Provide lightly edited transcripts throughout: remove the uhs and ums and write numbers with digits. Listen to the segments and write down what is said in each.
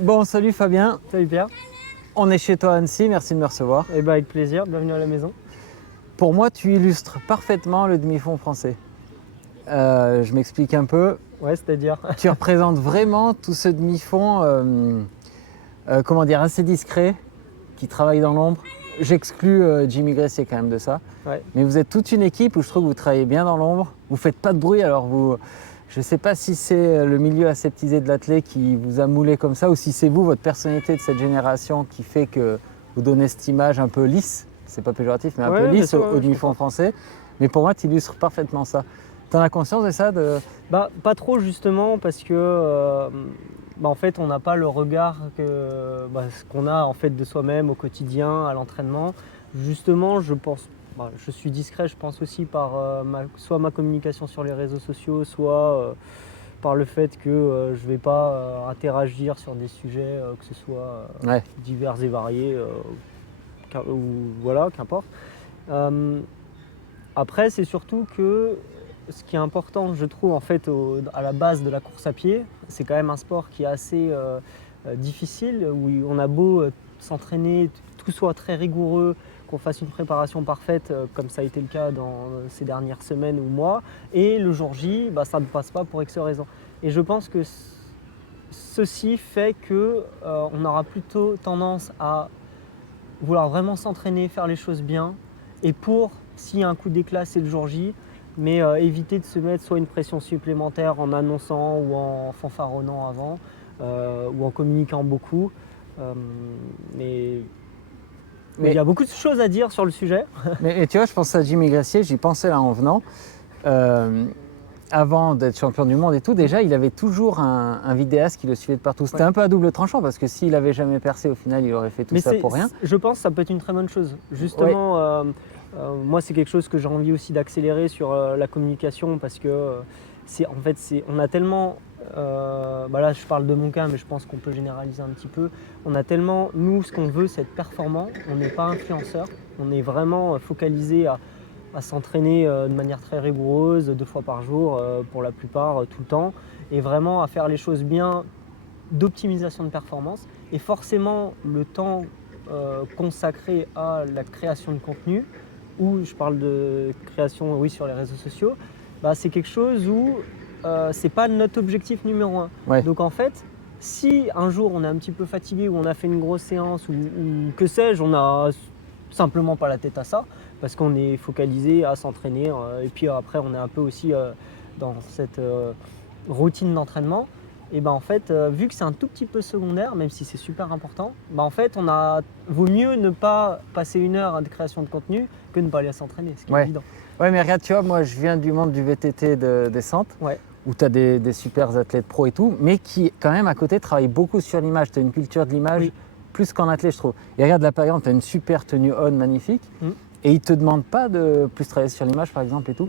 Bon, salut Fabien, Salut Pierre. on est chez toi à Annecy, merci de me recevoir. Eh ben avec plaisir, bienvenue à la maison. Pour moi, tu illustres parfaitement le demi-fond français. Je m'explique un peu. Ouais, c'est-à-dire. Tu représentes vraiment tout ce demi-fond, comment dire, assez discret, qui travaille dans l'ombre. J'exclus Jimmy Gressier quand même de ça. Ouais. Mais vous êtes toute une équipe où je trouve que vous travaillez bien dans l'ombre. Vous faites pas de bruit, alors je ne sais pas si c'est le milieu aseptisé de l'athlète qui vous a moulé comme ça ou si c'est vous, votre personnalité de cette génération qui fait que vous donnez cette image un peu lisse, c'est pas péjoratif, mais un peu lisse au demi-fond français. Mais pour moi, tu illustres parfaitement ça. Tu en as conscience de ça Bah, pas trop justement parce que en fait on n'a pas le regard ce qu'on a en fait de soi-même au quotidien, à l'entraînement. Justement, je pense, je suis discret, je pense aussi par soit ma communication sur les réseaux sociaux, soit par le fait que je ne vais pas interagir sur des sujets que ce soit divers et variés, ou voilà, qu'importe. Après, c'est surtout que ce qui est important, je trouve, en fait, à la base de la course à pied, c'est quand même un sport qui est assez difficile, où on a beau s'entraîner, tout soit très rigoureux, qu'on fasse une préparation parfaite, comme ça a été le cas dans ces dernières semaines ou mois, et le jour J, ça ne passe pas pour X raisons. Et je pense que ceci fait qu'on aura plutôt tendance à vouloir vraiment s'entraîner, faire les choses bien, et s'il y a un coup d'éclat, c'est le jour J, mais éviter de se mettre soit une pression supplémentaire en annonçant ou en fanfaronnant avant, ou en communiquant beaucoup. Mais il y a beaucoup de choses à dire sur le sujet. Mais tu vois, je pense à Jimmy Gressier, j'y pensais là en venant. Avant d'être champion du monde et tout, déjà, il avait toujours un vidéaste qui le suivait de partout. C'était un peu à double tranchant parce que s'il n'avait jamais percé, au final, il aurait fait tout ça pour rien. Je pense que ça peut être une très bonne chose. Justement, moi, c'est quelque chose que j'ai envie aussi d'accélérer sur la communication parce que on a tellement, là je parle de mon cas, mais je pense qu'on peut généraliser un petit peu. On a tellement, nous, ce qu'on veut, c'est être performant. On n'est pas influenceur. On est vraiment focalisé à s'entraîner de manière très rigoureuse, 2 fois par jour, pour la plupart, tout le temps, et vraiment à faire les choses bien, d'optimisation de performance. Et forcément, le temps consacré à la création de contenu, ou je parle de création sur les réseaux sociaux, c'est quelque chose où c'est pas notre objectif numéro 1. Ouais. Donc en fait, si un jour on est un petit peu fatigué ou on a fait une grosse séance ou que sais-je, on a simplement pas la tête à ça parce qu'on est focalisé à s'entraîner et puis après on est un peu aussi dans cette routine d'entraînement, et en fait vu que c'est un tout petit peu secondaire, même si c'est super important, en fait vaut mieux ne pas passer 1 heure de création de contenu que ne pas aller s'entraîner, ce qui est évident. Ouais, mais regarde, tu vois, moi je viens du monde du VTT de descente, où tu as des super athlètes pro et tout, mais qui quand même à côté travaillent beaucoup sur l'image. Tu as une culture de l'image plus qu'en athlète, je trouve. Et regarde là par exemple, tu as une super tenue on magnifique, et ils ne te demandent pas de plus travailler sur l'image par exemple et tout.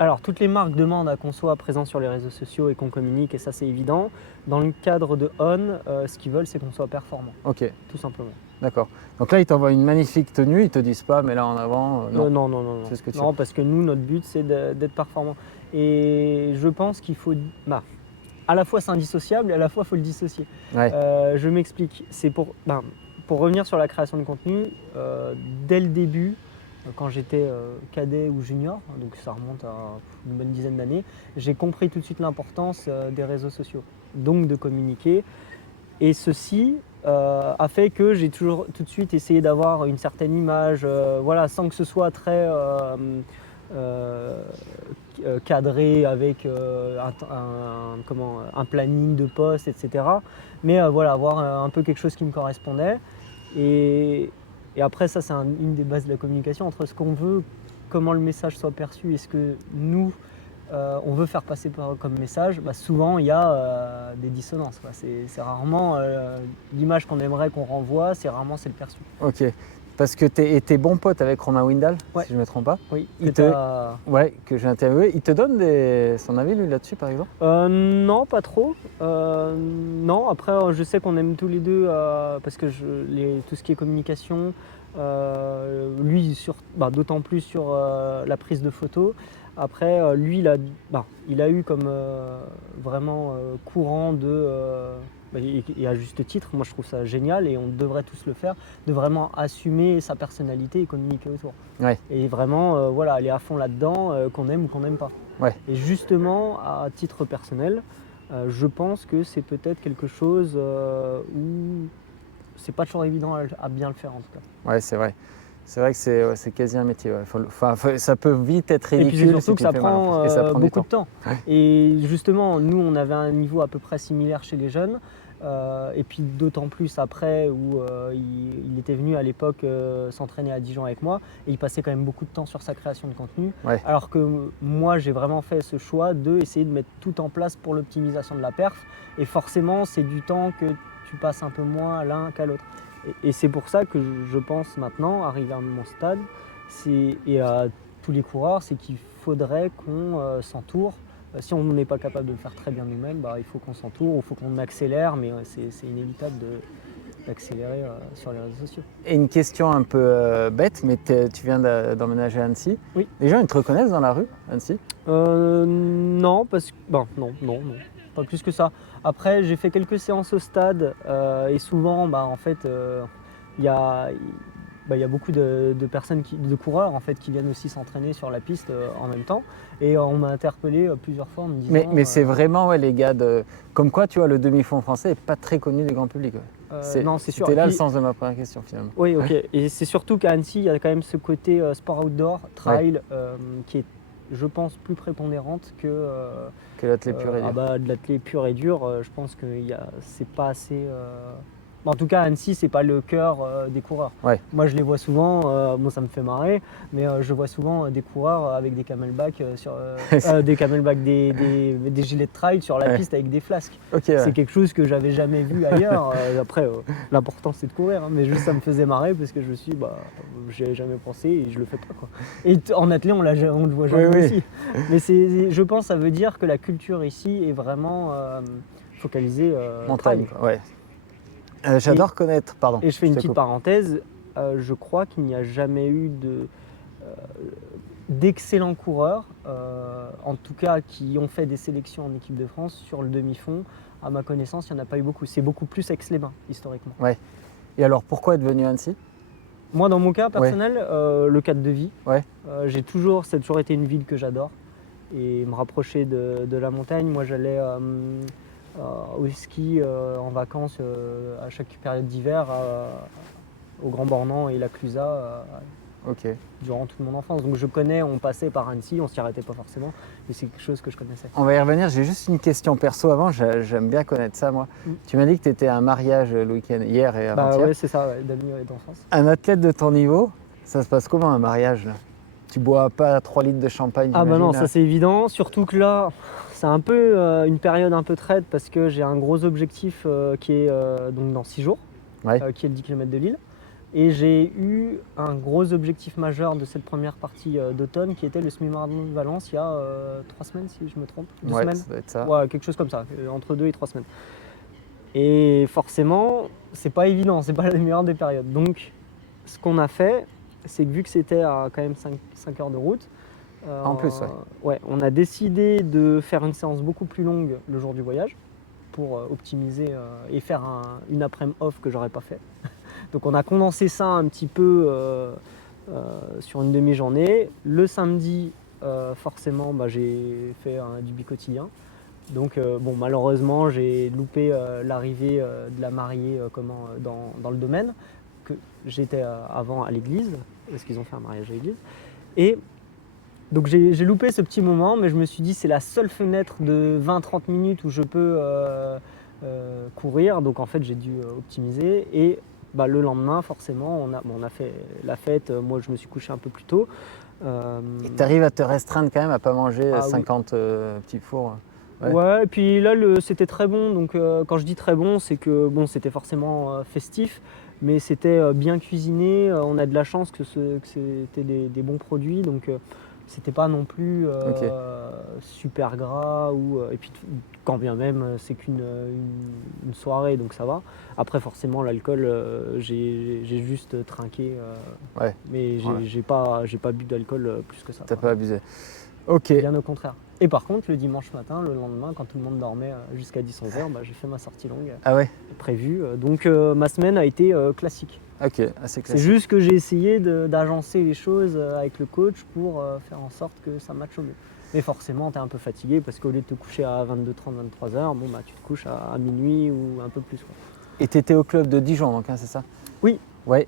Alors toutes les marques demandent à qu'on soit présent sur les réseaux sociaux et qu'on communique, et ça c'est évident. Dans le cadre de On, ce qu'ils veulent c'est qu'on soit performant. Ok. Tout simplement. D'accord. Donc là, ils t'envoient une magnifique tenue, ils te disent pas, mais là en avant, non. Non. C'est ce que tu non, parce que nous, notre but, c'est d'être performant. Et je pense qu'il faut... à la fois, c'est indissociable et à la fois, il faut le dissocier. Ouais. Je m'explique. C'est pour revenir sur la création de contenu, dès le début, quand j'étais cadet ou junior, donc ça remonte à une bonne dizaine d'années, j'ai compris tout de suite l'importance des réseaux sociaux, donc de communiquer. Et ceci a fait que j'ai toujours tout de suite essayé d'avoir une certaine image, sans que ce soit très cadré avec un planning de poste, etc. Mais avoir un peu quelque chose qui me correspondait. Et après ça, c'est une des bases de la communication, entre ce qu'on veut, comment le message soit perçu et ce que nous, on veut faire passer comme message. Souvent il y a des dissonances. C'est rarement l'image qu'on aimerait qu'on renvoie, c'est rarement celle perçue. Ok. Parce que tu es bon pote avec Romain Windal, si je ne me trompe pas. Oui, que j'ai interviewé. Il te donne son avis lui là-dessus par exemple? Non, pas trop. Non, après je sais qu'on aime tous les deux parce que tout ce qui est communication, lui d'autant plus sur la prise de photos. Après, lui, il a eu comme vraiment courant et à juste titre, moi je trouve ça génial et on devrait tous le faire, de vraiment assumer sa personnalité et communiquer autour. Ouais. Et vraiment, voilà, aller à fond là-dedans, qu'on aime ou qu'on n'aime pas. Ouais. Et justement, à titre personnel, je pense que c'est peut-être quelque chose où c'est pas toujours évident à bien le faire en tout cas. Ouais, c'est vrai. C'est vrai que c'est quasi un métier. Ouais. Ça peut vite être Et puis c'est ridicule surtout si que tu ça le fais mal, en prend plus. Et ça prend du beaucoup temps. de temps. Ouais. Et justement, nous, on avait un niveau à peu près similaire chez les jeunes. Et puis d'autant plus après où il était venu à l'époque s'entraîner à Dijon avec moi. Et il passait quand même beaucoup de temps sur sa création de contenu. Ouais. Alors que moi, j'ai vraiment fait ce choix d'essayer de mettre tout en place pour l'optimisation de la perf. Et forcément, c'est du temps que tu passes un peu moins à l'un qu'à l'autre. Et c'est pour ça que je pense maintenant, arrivé à mon stade, et à tous les coureurs, c'est qu'il faudrait qu'on s'entoure. Si on n'est pas capable de le faire très bien nous-mêmes, il faut qu'on s'entoure, il faut qu'on accélère, mais c'est inévitable d'accélérer sur les réseaux sociaux. Et une question un peu bête, mais tu viens d'emménager à Annecy. Oui. Les gens, ils te reconnaissent dans la rue, Annecy? Non, parce que non, pas plus que ça. Après, j'ai fait quelques séances au stade et souvent, en fait, il y a beaucoup de personnes, de coureurs en fait, qui viennent aussi s'entraîner sur la piste en même temps. Et on m'a interpellé plusieurs fois en me disant. Mais c'est vraiment les gars de. Comme quoi, tu vois, le demi-fond français n'est pas très connu du grand public. Ouais. Non, c'est sûr. C'était là Puis, le sens de ma première question finalement. oui, ok. Et c'est surtout qu'à Annecy, il y a quand même ce côté sport outdoor, trail, qui est, je pense, plus prépondérante que l'athlète pur et dur. De l'athlète pur et dur. Je pense que c'est pas assez. En tout cas, Annecy, c'est pas le cœur des coureurs. Ouais. Moi, je les vois souvent, ça me fait marrer, mais je vois souvent des coureurs avec des camelbacks, des gilets de trail sur la piste avec des flasques. Okay, c'est quelque chose que j'avais jamais vu ailleurs. Après, l'important c'est de courir, mais juste ça me faisait marrer parce que je me suis, j'y avais jamais pensé et je le fais pas, quoi. Et en athlète, on le voit jamais aussi. Mais je pense, ça veut dire que la culture ici est vraiment focalisée montagne. Ouais. J'adore connaître, pardon. Et je fais une petite parenthèse, je crois qu'il n'y a jamais eu d'excellents coureurs, en tout cas qui ont fait des sélections en équipe de France sur le demi-fond. À ma connaissance, il n'y en a pas eu beaucoup. C'est beaucoup plus Aix-les-Bains, historiquement. Ouais. Et alors, pourquoi être venu à Annecy? Moi, dans mon cas personnel, le cadre de vie. Ouais. Ça a toujours été une ville que j'adore. Et me rapprocher de la montagne, moi j'allais au ski en vacances à chaque période d'hiver au Grand Bornand et la Clusaz durant toute mon enfance. Donc je connais, on passait par Annecy, on s'y arrêtait pas forcément, mais c'est quelque chose que je connaissais. On va y revenir, j'ai juste une question perso avant, j'aime bien connaître ça moi. Tu m'as dit que tu étais à un mariage le week-end, hier et avant-hier. Oui, c'est ça, d'amis d'enfance. Un athlète de ton niveau, ça se passe comment un mariage là? Tu bois pas 3 litres de champagne? Ah non, ça c'est évident, surtout que là, c'est un peu une période un peu traite parce que j'ai un gros objectif qui est donc dans 6 jours, qui est le 10 km de Lille. Et j'ai eu un gros objectif majeur de cette première partie d'automne qui était le semi-marathon de Valence il y a 3 semaines si je me trompe. 2 semaines. Ça doit être ça. Ouais, quelque chose comme ça, entre 2 et 3 semaines. Et forcément, c'est pas évident, c'est pas la meilleure des périodes. Donc ce qu'on a fait, c'est que vu que c'était à quand même 5 heures de route, en plus, on a décidé de faire une séance beaucoup plus longue le jour du voyage pour optimiser et faire une après-midi off que j'aurais pas fait. Donc on a condensé ça un petit peu sur une demi-journée. Le samedi, forcément, j'ai fait du bi-quotidien. Donc malheureusement, j'ai loupé l'arrivée de la mariée dans le domaine, que j'étais avant à l'église, parce qu'ils ont fait un mariage à l'église. Et donc j'ai loupé ce petit moment, mais je me suis dit c'est la seule fenêtre de 20-30 minutes où je peux courir. Donc en fait j'ai dû optimiser. Et le lendemain, forcément, on a fait la fête. Moi je me suis couché un peu plus tôt. Et tu arrives à te restreindre quand même à pas manger 50 petits fours? Ouais, et puis là c'était très bon. Donc quand je dis très bon, c'est que c'était forcément festif. Mais c'était bien cuisiné, on a de la chance que c'était des bons produits, donc c'était pas non plus super gras. Et puis quand bien même, c'est qu'une soirée, donc ça va. Après forcément l'alcool, j'ai juste trinqué, mais j'ai pas bu d'alcool plus que ça. T'as pas abusé. Ok. Bien au contraire. Et par contre, le dimanche matin, le lendemain, quand tout le monde dormait jusqu'à 10-11 heures, j'ai fait ma sortie longue Ah ouais. prévue. Donc ma semaine a été classique. Ok, assez C'est classique. juste que j'ai essayé d'agencer les choses avec le coach pour faire en sorte que ça matche au mieux. Mais forcément, tu es un peu fatigué parce qu'au lieu de te coucher à 22h30, 23h, bon, tu te couches à minuit ou un peu plus, quoi. Et tu étais au club de Dijon, donc, hein, c'est ça? Oui. Ouais.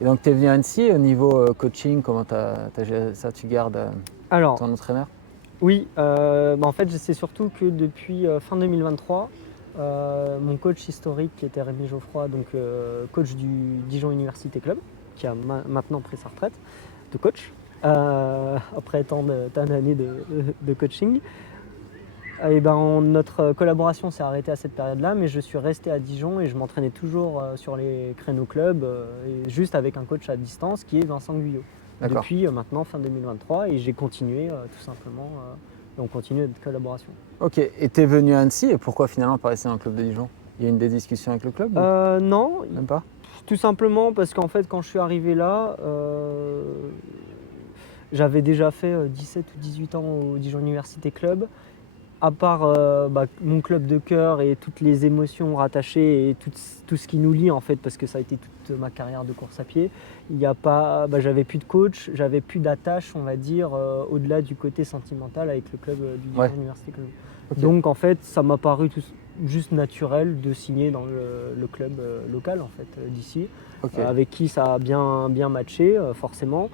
Et donc, tu es venu à Annecy. Au niveau coaching, comment t'as géré ça? Tu gardes Alors, ton entraîneur? oui, en fait, c'est surtout que depuis fin 2023, mon coach historique, qui était Rémi Geoffroy, donc coach du Dijon Université Club, qui a maintenant pris sa retraite de coach, après tant d'années de coaching, et notre collaboration s'est arrêtée à cette période-là, mais je suis resté à Dijon et je m'entraînais toujours sur les créneaux club, et juste avec un coach à distance qui est Vincent Guyot. D'accord. Depuis maintenant fin 2023, et j'ai continué tout simplement, et on continue notre collaboration. Ok. Et tu es venu à Annecy et pourquoi finalement pas rester dans le club de Dijon? Il y a une des discussions avec le club ou Non, même pas? tout simplement parce qu'en fait quand je suis arrivé là, j'avais déjà fait 17 ou 18 ans au Dijon Université Club. À part mon club de cœur et toutes les émotions rattachées et tout ce qui nous lie en fait, parce que ça a été toute ma carrière de course à pied, il y a pas, j'avais plus de coach, j'avais plus d'attache, on va dire, au-delà du côté sentimental avec le club du Dijon Université Club. Okay. Donc en fait, ça m'a paru juste naturel de signer dans le club local en fait, d'ici, avec qui ça a bien matché forcément.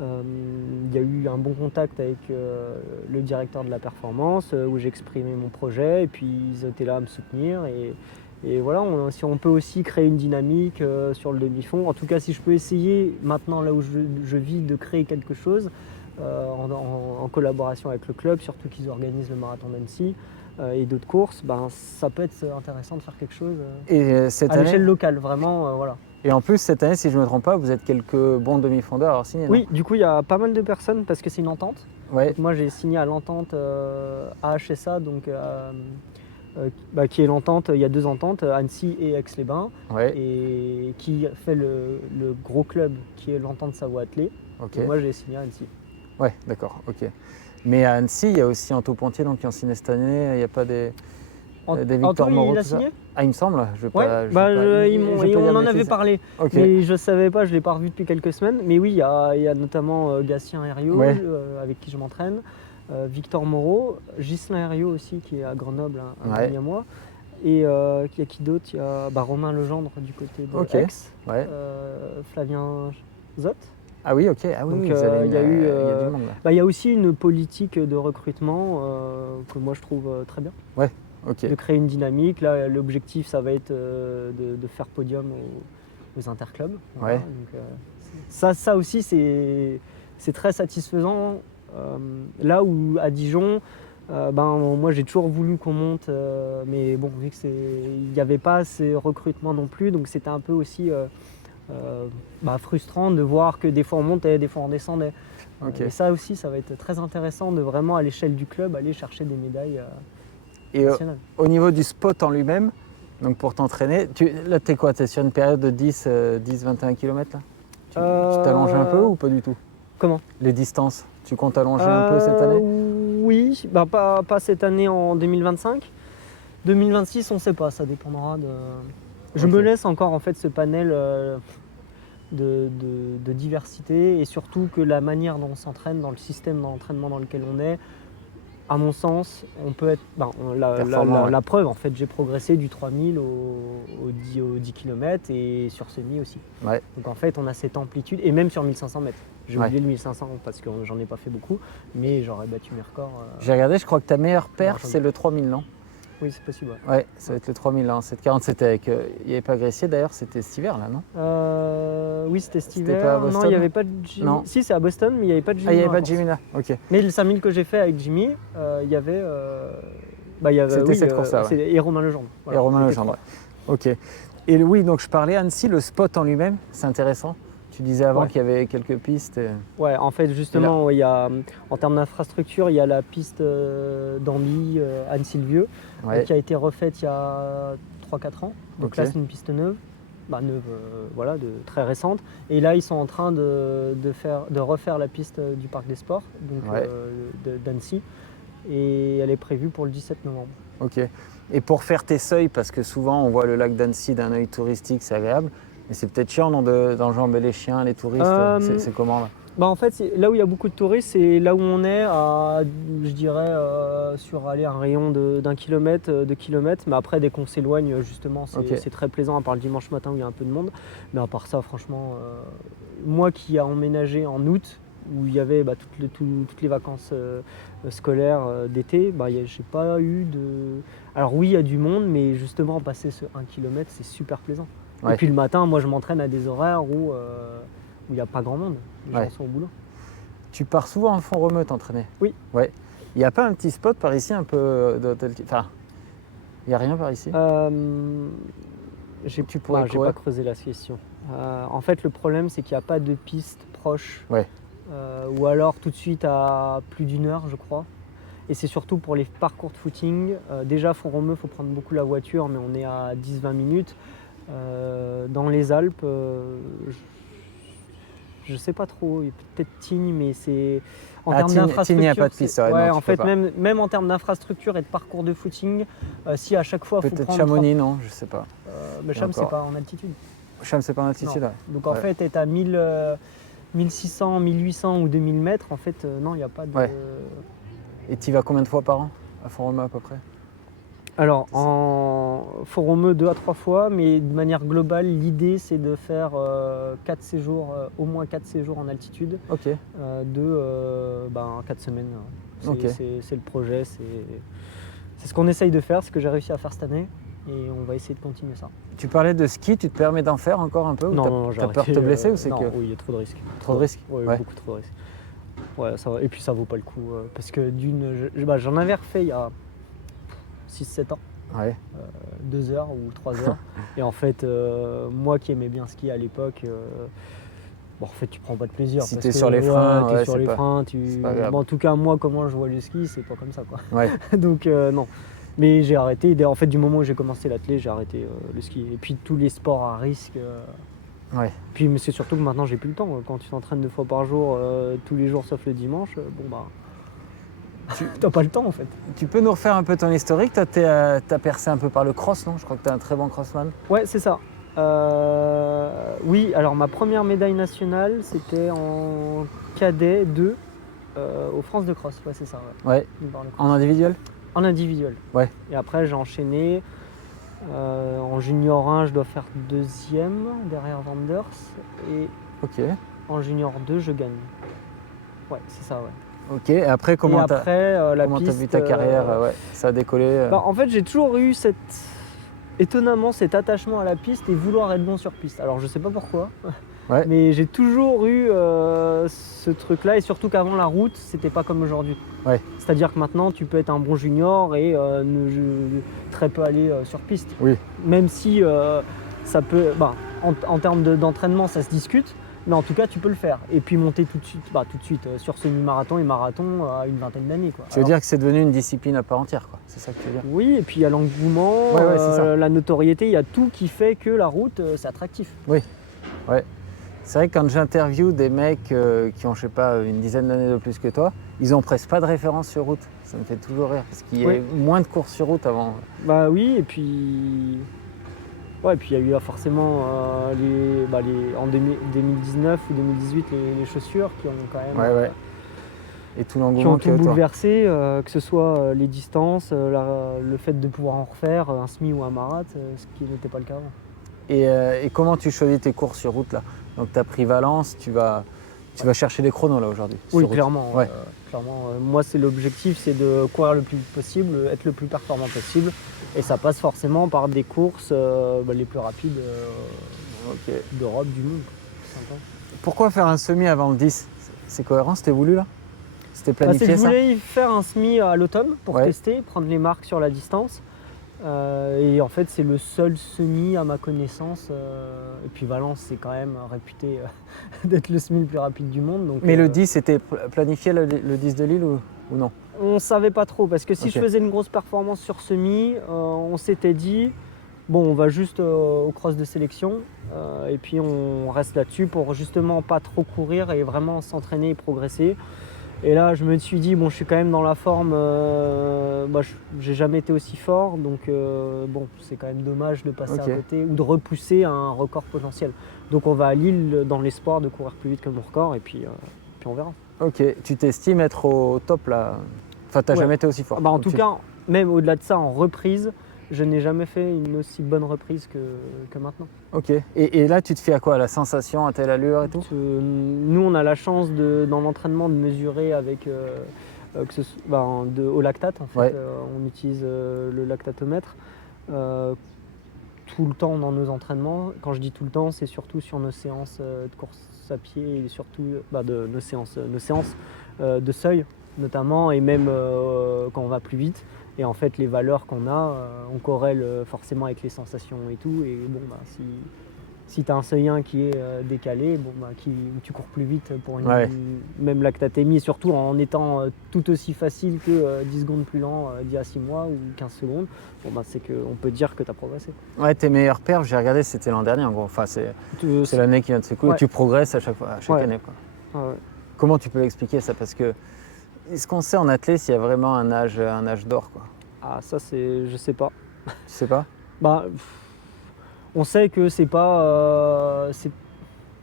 Il y a eu un bon contact avec le directeur de la performance où j'ai exprimé mon projet et puis ils étaient là à me soutenir et voilà, si on peut aussi créer une dynamique sur le demi-fond, en tout cas si je peux essayer maintenant là où je vis de créer quelque chose en collaboration avec le club, surtout qu'ils organisent le marathon d'Annecy et d'autres courses, ça peut être intéressant de faire quelque chose à l'échelle locale, vraiment, voilà. Et en plus, cette année, si je ne me trompe pas, vous êtes quelques bons demi-fondeurs à avoir signé, non? Oui, du coup, il y a pas mal de personnes parce que c'est une entente. Ouais. Donc moi, j'ai signé à l'entente AHSA, donc, qui est l'entente, il y a 2 ententes, Annecy et Aix-les-Bains, et qui fait le gros club qui est l'entente Savoie Attelé. Okay. Moi, j'ai signé à Annecy. Ouais, d'accord, ok. Mais à Annecy, il y a aussi Anto Pontier qui ont signé cette année, il n'y a pas des Victor Moreau, il a signé ? Ah, il me semble. On en avait parlé, mais je ne savais pas, je ne l'ai pas revu depuis quelques semaines. Mais oui, il y a notamment Gatien Herriot, avec qui je m'entraîne, Victor Moreau, Ghislain Herriot aussi, qui est à Grenoble, un ami à moi. Et il y a qui d'autre? Il y a Romain Legendre du côté de Aix, Flavien Zot. Ah oui, ok. Ah oui, donc il y a aussi une politique de recrutement que moi je trouve très bien. Ouais. Okay. De créer une dynamique. Là, l'objectif, ça va être de faire podium aux interclubs. Voilà. Donc, ça aussi, c'est très satisfaisant. Là où à Dijon, moi j'ai toujours voulu qu'on monte, mais bon, vu qu'il n'y avait pas ces recrutements non plus, donc c'était un peu aussi frustrant de voir que des fois on montait, des fois on descendait. Et ça aussi, ça va être très intéressant de vraiment à l'échelle du club aller chercher des médailles. Et au niveau du spot en lui-même, donc pour t'entraîner, là tu es quoi? Tu es sur une période de 10-21 km là? Tu t'allonges un peu ou pas du tout? Comment? Les distances, tu comptes allonger un peu cette année? Oui, pas cette année en 2025. 2026, on ne sait pas, ça dépendra de... Je me laisse encore en fait ce panel de diversité et surtout que la manière dont on s'entraîne, dans le système d'entraînement dans lequel on est, à mon sens, on peut être... la preuve, en fait, j'ai progressé du 3000 au 10 km et sur semi aussi. Ouais. Donc en fait, on a cette amplitude, et même sur 1500 mètres. J'ai oublié le 1500 parce que j'en ai pas fait beaucoup, mais j'aurais battu mes records. J'ai regardé, je crois que ta meilleure perf, c'est le 3000, non? Oui, c'est possible. Ouais, ça va être le 3000, hein. 740, c'était avec... il n'y avait pas Gressier d'ailleurs, c'était cet hiver là, non? Oui, c'était cet hiver. Non, il n'y avait pas de Jimmy. Non. Si, c'est à Boston, mais il n'y avait pas de Jimmy. Ah, il n'y avait pas de Jimmy là, ok. Mais le 5000 que j'ai fait avec Jimmy, il y avait... c'était cette course-là, et Romain Legendre. Voilà, et Romain Legendre, ok. Et oui, donc je parlais, Annecy, le spot en lui-même, c'est intéressant. Tu disais avant qu'il y avait quelques pistes. Ouais, en fait, justement, il y a, en termes d'infrastructure, il y a la piste d'Amby, Anne-Sylvieux, qui a été refaite il y a 3-4 ans. Donc là, c'est une piste neuve. neuve, voilà, très récente. Et là, ils sont en train de refaire la piste du Parc des Sports, donc d'Annecy. Et elle est prévue pour le 17 novembre. Ok. Et pour faire tes seuils, parce que souvent on voit le lac d'Annecy d'un œil touristique, c'est agréable, mais c'est peut-être chiant non, d'enjamber les chiens, les touristes. C'est comment là? En fait, là où il y a beaucoup de touristes, c'est là où on est à, je dirais, sur un rayon d'1 kilomètre, 2 kilomètres. Mais après, dès qu'on s'éloigne, justement, c'est très plaisant, à part le dimanche matin où il y a un peu de monde. Mais à part ça, franchement, moi qui ai emménagé en août, où il y avait toutes les vacances scolaires d'été, j'ai pas eu de... Alors oui, il y a du monde, mais justement, passer ce 1 kilomètre, c'est super plaisant. Ouais. Et puis le matin, moi, je m'entraîne à des horaires où il n'y a pas grand monde. Les gens sont au boulot. Tu pars souvent en Font-Romeu t'entraîner? Oui. Ouais. Il n'y a pas un petit spot par ici, un peu d'hôtel? Enfin, il n'y a rien par ici? J'ai pas creusé la question. En fait, le problème, c'est qu'il n'y a pas de piste proche. Ouais. Ou alors tout de suite à plus d'1 heure, je crois. Et c'est surtout pour les parcours de footing. Déjà, Font-Romeu, il faut prendre beaucoup la voiture, mais on est à 10-20 minutes. Dans les Alpes, je sais pas trop, il y a peut-être Tignes, mais c'est en termes d'infrastructure. Tignes, il n'y a pas de piste. Ouais, en fait, même en termes d'infrastructure et de parcours de footing, si à chaque fois il faut prendre. Peut-être Chamonix, non, je sais pas. Mais Cham, c'est pas en altitude. Cham, c'est pas en altitude. Ouais. Donc en fait, être à 1600, 1800 ou 2000 mètres, en fait, non, il n'y a pas de. Ouais. Et tu y vas combien de fois par an à Font-Romeu à peu près? Alors, en Font-Romeu 2 à 3 fois, mais de manière globale, l'idée c'est de faire 4 séjours, au moins 4 séjours en altitude, Ok. 4 semaines. C'est Ok. c'est le projet, c'est ce qu'on essaye de faire, ce que j'ai réussi à faire cette année, et on va essayer de continuer ça. Tu parlais de ski, tu te permets d'en faire encore un peu? Non, t'as peur de te blesser ou c'est que... Oui, il y a trop de risques. Trop de risques? Ouais. Beaucoup trop de risques. Ouais, ça va. Et puis ça vaut pas le coup, parce que j'en avais refait il y a 6-7 ans. Ouais. 2 heures ou 3 heures. Et en fait, moi qui aimais bien skier à l'époque, en fait, tu prends pas de plaisir. Si parce t'es que, sur les freins, t'es sur les freins. c'est pas grave. En tout cas, moi, comment je vois le ski, c'est pas comme ça, quoi. Ouais. Donc, non. Mais j'ai arrêté. En fait, du moment où j'ai commencé l'athlé, j'ai arrêté le ski. Et puis, tous les sports à risque. Ouais. Puis, mais c'est surtout que maintenant, j'ai plus le temps. Quand tu t'entraînes 2 fois par jour, tous les jours sauf le dimanche, t'as pas le temps en fait. Tu peux nous refaire un peu ton historique? T'as percé un peu par le cross, non? Je crois que t'es un très bon crossman. Ouais, c'est ça. Oui, alors ma première médaille nationale, c'était en cadet 2 au France de cross. Ouais, c'est ça. Ouais. En individuel? En individuel. Ouais. Et après, j'ai enchaîné. En junior 1, je dois faire 2e derrière Vanders. Et en junior 2, je gagne. Ouais, c'est ça, ouais. Ok, et après, comment t'as vu ta carrière? Ça a décollé En fait, j'ai toujours eu étonnamment cet attachement à la piste et vouloir être bon sur piste. Alors, je sais pas pourquoi, mais j'ai toujours eu ce truc-là, et surtout qu'avant la route, c'était pas comme aujourd'hui. Ouais. C'est-à-dire que maintenant, tu peux être un bon junior et très peu aller sur piste. Oui. Même si ça peut, en termes d'entraînement, ça se discute. Mais en tout cas, tu peux le faire. Et puis monter tout de suite sur semi-marathon et marathon à une vingtaine d'années. Tu veux dire que c'est devenu une discipline à part entière, quoi. C'est ça que tu veux dire? Oui, et puis il y a l'engouement, la notoriété, il y a tout qui fait que la route, c'est attractif. Oui, ouais. C'est vrai que quand j'interviewe des mecs qui ont, je sais pas, une dizaine d'années de plus que toi, ils ont presque pas de référence sur route. Ça me fait toujours rire, parce qu'il y a moins de courses sur route avant. Bah oui, et puis... Ouais, et puis il y a eu forcément en 2019 ou 2018 les chaussures qui ont quand même et tout l'engouement qui ont tout bouleversé, que ce soit les distances, le fait de pouvoir en refaire un semi ou un marat, ce qui n'était pas le cas avant. Et comment tu choisis tes courses sur route là? Donc tu as pris Valence, tu vas chercher des chronos là aujourd'hui? Oui, clairement. Moi, c'est l'objectif, c'est de courir le plus vite possible, être le plus performant possible. Et ça passe forcément par des courses les plus rapides d'Europe, du monde. Sympa. Pourquoi faire un semi avant le 10? C'est cohérent, c'était voulu là? C'était planifié ça? Je voulais faire un semi à l'automne pour tester, prendre les marques sur la distance. Et en fait, c'est le seul semi à ma connaissance. Et puis Valence, c'est quand même réputé d'être le semi le plus rapide du monde. Donc, mais le 10, c'était planifié le 10 de Lille ou non? On ne savait pas trop, parce que si je faisais une grosse performance sur semi, on s'était dit, Bon, on va juste au cross de sélection et puis on reste là-dessus pour justement pas trop courir et vraiment s'entraîner et progresser. Et là, je me suis dit, bon, je suis quand même dans la forme, j'ai jamais été aussi fort, donc bon, c'est quand même dommage de passer Ok. à côté ou de repousser un record potentiel. Donc on va à Lille dans l'espoir de courir plus vite que mon record et puis on verra. Ok, tu t'estimes être au top là? Enfin, t'as Ouais. jamais été aussi fort? Bah, en Donc tout cas, même au-delà de ça, en reprise, je n'ai jamais fait une aussi bonne reprise que maintenant. Ok, et là tu te fies à quoi? À la sensation, à telle allure et tout? Nous, on a la chance dans l'entraînement de mesurer avec au lactate. En fait, Ouais. on utilise le lactatomètre tout le temps dans nos entraînements. Quand je dis tout le temps, c'est surtout sur nos séances de course à pied et surtout de nos séances de seuil notamment, et même quand on va plus vite. Et en fait, les valeurs qu'on a, on corrèle forcément avec les sensations et tout. Et bon, si tu as un seuil 1 qui est décalé, tu cours plus vite pour une Ouais. même lactatémie, et surtout en étant tout aussi facile que 10 secondes plus lent d'il y a 6 mois ou 15 secondes, c'est qu'on peut dire que tu as progressé. Ouais, tes meilleurs perfs, j'ai regardé, c'était l'an dernier en gros. Enfin, c'est l'année qui vient de s'écouler. Ouais. Tu progresses à chaque fois, à chaque Ouais. année, quoi. Ouais. Comment tu peux l'expliquer ça? Parce que est-ce qu'on sait en athlète s'il y a vraiment un âge d'or, quoi? Ah, ça, je sais pas. Tu sais pas? On sait que c'est pas. C'est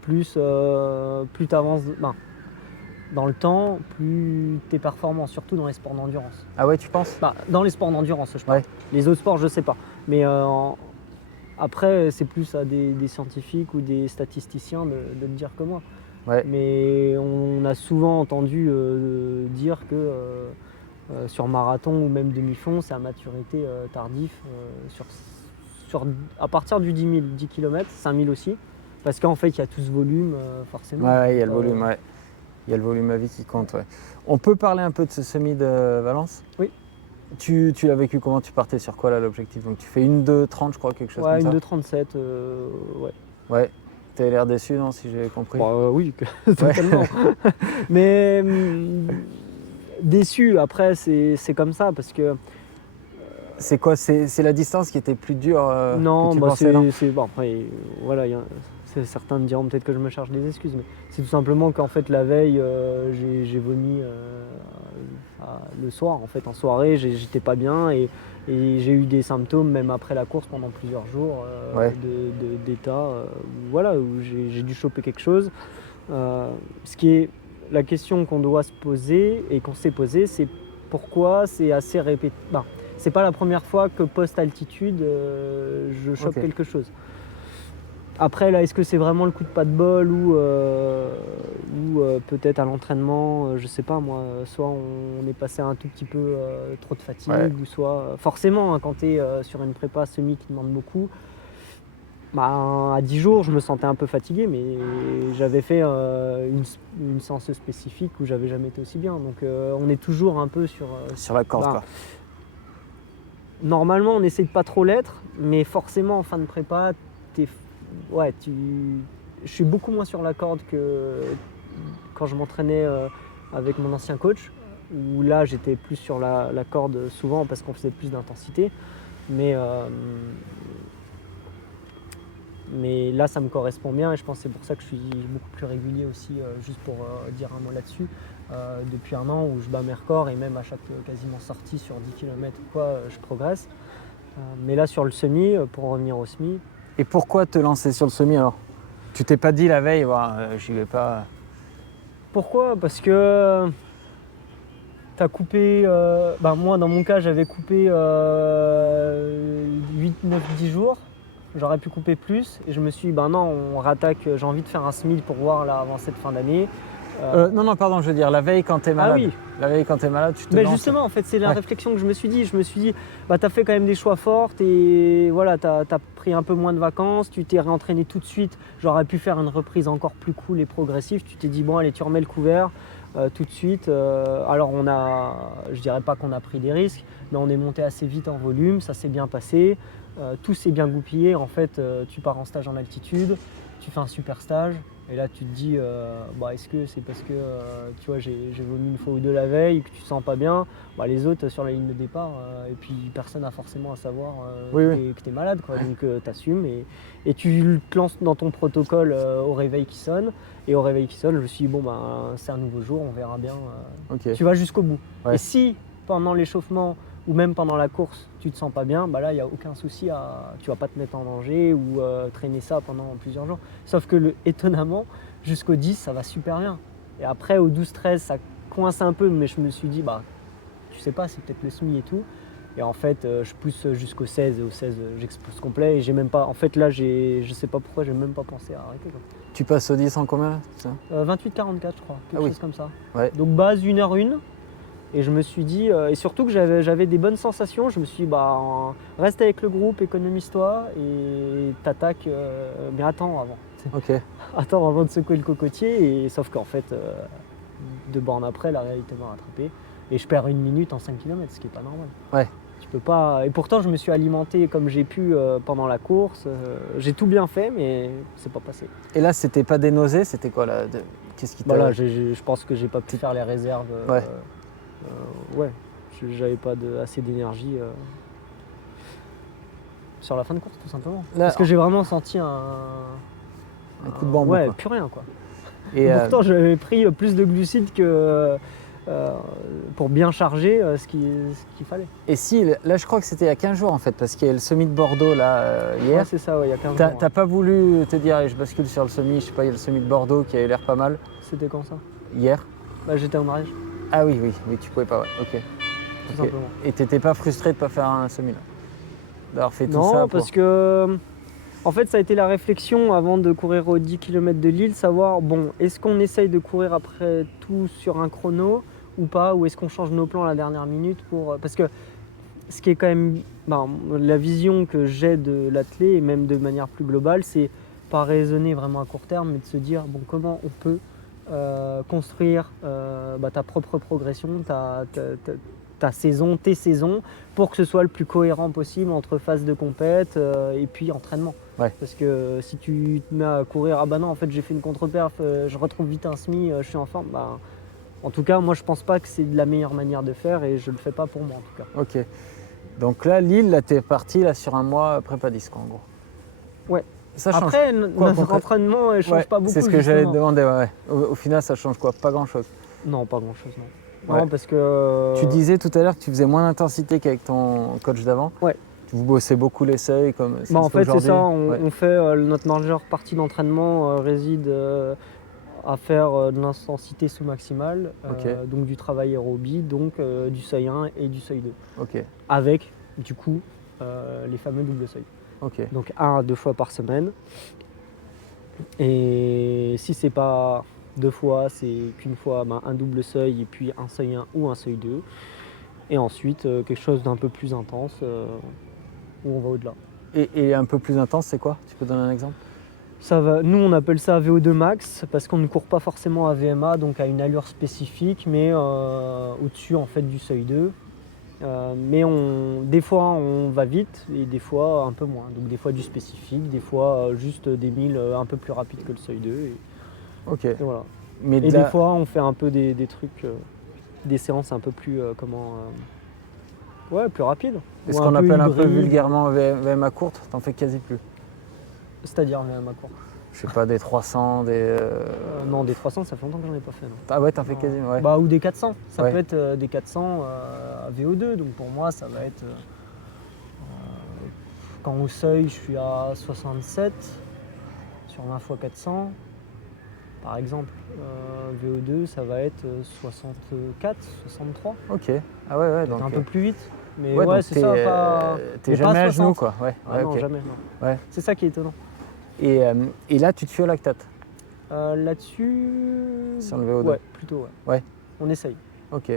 plus tu avances dans le temps, plus tu es performant, surtout dans les sports d'endurance. Ah ouais, tu penses? Dans les sports d'endurance, je parle. Ouais. Les autres sports, je sais pas. Mais après, c'est plus à des scientifiques ou des statisticiens de le dire que moi. Ouais. Mais on a souvent entendu dire que sur marathon ou même demi-fond, c'est à maturité tardif à partir du 10 km, 5000 aussi. Parce qu'en fait, il y a tout ce volume, forcément. Ouais, il y a le volume, ouais. Il y a le volume à vie qui compte, ouais. On peut parler un peu de ce semi de Valence? Oui. Tu l'as vécu comment? Tu partais sur quoi là, l'objectif? Donc tu fais une 2,30 je crois, quelque chose Ouais, comme une ça? 2,37, ouais. Ouais. T'as l'air déçu, non, si j'ai compris? Oui, totalement. Mais déçu, après, c'est comme ça, parce que C'est quoi? C'est la distance qui était plus dure non, que tu pensais, non? après, voilà, certains me diront peut-être que je me charge des excuses, mais c'est tout simplement qu'en fait la veille, j'ai vomi le soir, en fait, en soirée, j'étais pas bien et j'ai eu des symptômes même après la course pendant plusieurs jours Ouais. d'état, où j'ai dû choper quelque chose. Ce qui est la question qu'on doit se poser et qu'on s'est posé, c'est pourquoi c'est assez répété. C'est pas la première fois que post-altitude, je chope Ok. quelque chose. Après, là, est-ce que c'est vraiment le coup de pas de bol ou peut-être à l'entraînement, je sais pas moi, soit on est passé un tout petit peu trop de fatigue, Ouais. ou soit forcément, hein, quand tu es sur une prépa semi qui demande beaucoup, à 10 jours, je me sentais un peu fatigué, mais j'avais fait une séance spécifique où j'avais jamais été aussi bien. Donc on est toujours un peu sur la corde, bah, quoi. Normalement, on essaie de pas trop l'être, mais forcément en fin de prépa, je suis beaucoup moins sur la corde que quand je m'entraînais avec mon ancien coach, où là j'étais plus sur la corde souvent parce qu'on faisait plus d'intensité. Mais là, ça me correspond bien et je pense que c'est pour ça que je suis beaucoup plus régulier aussi, juste pour dire un mot là-dessus. Depuis un an où je bats mes records et même à chaque quasiment sortie sur 10 km ou quoi, je progresse. Mais là, sur le semi, pour revenir au semi. Et pourquoi te lancer sur le semi alors? Tu t'es pas dit la veille, j'y vais pas? Pourquoi? Parce que tu as coupé. Moi, dans mon cas, j'avais coupé 8, 9, 10 jours. J'aurais pu couper plus et je me suis dit, non, on rattaque, j'ai envie de faire un semi pour voir l'avancée de fin d'année. Non, pardon, je veux dire, la veille quand t'es malade. Ah oui. La veille quand t'es malade, tu te Mais lances. justement, en fait, c'est la Ouais. réflexion que je me suis dit. Je me suis dit, t'as fait quand même des choix forts et voilà, t'as pris un peu moins de vacances, tu t'es réentraîné tout de suite. J'aurais pu faire une reprise encore plus cool et progressive. Tu t'es dit, bon, allez, tu remets le couvert tout de suite. Alors, je dirais pas qu'on a pris des risques, mais on est monté assez vite en volume, ça s'est bien passé. Tout s'est bien goupillé. En fait, tu pars en stage en altitude, tu fais un super stage. Et là, tu te dis, est-ce que c'est parce que tu vois, j'ai vomi une fois ou deux la veille, que tu te sens pas bien, les autres sur la ligne de départ, et puis personne n'a forcément à savoir Oui, que oui. tu es malade, quoi. Donc tu assumes et tu te lances dans ton protocole au réveil qui sonne. Et au réveil qui sonne, je me suis dit, c'est un nouveau jour, on verra bien. Ok. Tu vas jusqu'au bout. Ouais. Et si pendant l'échauffement ou même pendant la course, tu te sens pas bien, là, il n'y a aucun souci, tu vas pas te mettre en danger ou traîner ça pendant plusieurs jours. Sauf que étonnamment, jusqu'au 10, ça va super bien. Et après, au 12-13, ça coince un peu, mais je me suis dit, tu sais pas, c'est peut-être le SMI et tout. Et en fait, je pousse jusqu'au 16, et au 16, j'explose complet. Et j'ai même pas, en fait, là, je sais pas pourquoi, j'ai même pas pensé à arrêter, quoi. Tu passes au 10 en combien là, c'est ça 28-44, je crois, quelque chose comme ça. Ouais. Donc base 1h01. Et je me suis dit, et surtout que j'avais des bonnes sensations, je me suis dit, reste avec le groupe, économise-toi et t'attaques, mais attends avant. Ok. Attends avant de secouer le cocotier, et sauf qu'en fait, 2 bornes après, la réalité m'a rattrapé. Et je perds 1 minute en 5 km, ce qui est pas normal. Ouais. Tu peux pas. Et pourtant, je me suis alimenté comme j'ai pu pendant la course. J'ai tout bien fait, mais c'est pas passé. Et là, c'était pas des nausées, c'était quoi là Qu'est-ce qui t'a... Là, je pense que j'ai pas pu faire les réserves. Ouais. Ouais, j'avais pas assez d'énergie sur la fin de course, tout simplement. Là, Parce que j'ai vraiment senti un coup de bambou. Ouais, Quoi. plus rien, quoi. Et pourtant, j'avais pris plus de glucides que pour bien charger ce qu'il fallait. Et si, là, je crois que c'était il y a 15 jours en fait, parce qu'il y a le semi de Bordeaux là hier. Ouais, c'est ça, il y a 15 jours. T'as pas voulu te dire, allez, je bascule sur le semi, je sais pas, il y a le semi de Bordeaux qui avait l'air pas mal. C'était quand ça? Hier. J'étais en mariage. Ah oui, tu pouvais pas, ouais, ok. Tout simplement. Et t'étais pas frustré de pas faire un semi là, d'avoir fait tout ça Non, parce que en fait, ça a été la réflexion avant de courir aux 10 km de Lille, savoir, est-ce qu'on essaye de courir après tout sur un chrono ou pas, ou est-ce qu'on change nos plans à la dernière minute parce que ce qui est quand même la vision que j'ai de l'athlète, et même de manière plus globale, c'est pas raisonner vraiment à court terme, mais de se dire, comment on peut construire ta propre progression, ta saison, tes saisons, pour que ce soit le plus cohérent possible entre phase de compète et puis entraînement. Ouais. Parce que si tu te mets à courir, non, en fait j'ai fait une contre-perf, je retrouve vite un SMI, je suis en forme, en tout cas, moi je pense pas que c'est la meilleure manière de faire, et je le fais pas pour moi en tout cas. Ok. Donc là, Lille, là, t'es parti là, sur un mois prépa disque en gros. Ouais. Ça change Après, quoi, notre entraînement ne change pas beaucoup. C'est ce que j'allais te demander, ouais. Au final, ça change quoi? Pas grand chose. Non, pas grand chose, non. Ouais. Non, parce que. Tu disais tout à l'heure que tu faisais moins d'intensité qu'avec ton coach d'avant. Ouais. Vous bossez beaucoup les seuils comme En fait, c'est ça. Ouais. On fait notre majeure partie d'entraînement réside à faire de l'intensité sous-maximale, donc du travail aérobie, donc du seuil 1 et du seuil 2. Ok. Avec, du coup, les fameux doubles seuils. Ok. Donc 1 à 2 fois par semaine. Et si c'est pas 2 fois, c'est qu'une fois un double seuil et puis un seuil 1 ou un seuil 2. Et ensuite, quelque chose d'un peu plus intense où on va au-delà. Et un peu plus intense, c'est quoi? Tu peux donner un exemple? Nous, on appelle ça VO2 max parce qu'on ne court pas forcément à VMA, donc à une allure spécifique, mais au-dessus en fait du seuil 2. Mais des fois on va vite et des fois un peu moins. Donc des fois du spécifique, des fois juste des milles un peu plus rapides que le seuil 2. Ok. Et voilà. Mais des fois on fait un peu des trucs, des séances un peu plus plus rapides. Ce qu'on appelle un peu vulgairement VMA courte, t'en fais quasi plus. C'est-à-dire VMA court. Je sais pas, des 300, des... Non, des 300, ça fait longtemps que j'en ai pas fait. Non. Ah ouais, t'en fais quasiment, ouais. Ou des 400. Ça peut être des 400 à VO2. Donc pour moi, ça va être... quand au seuil, je suis à 67 sur 20 x 400. Par exemple, VO2, ça va être 64, 63. Ok. Ah ouais, donc... Un peu plus vite. Mais c'est ça, pas... T'es jamais à genoux, quoi. Ouais, non, okay. Jamais. Non. Ouais. C'est ça qui est étonnant. Et là, tu te fais au lactate? Là-dessus... Sur le VO2? Ouais, plutôt, ouais. On essaye. Ok.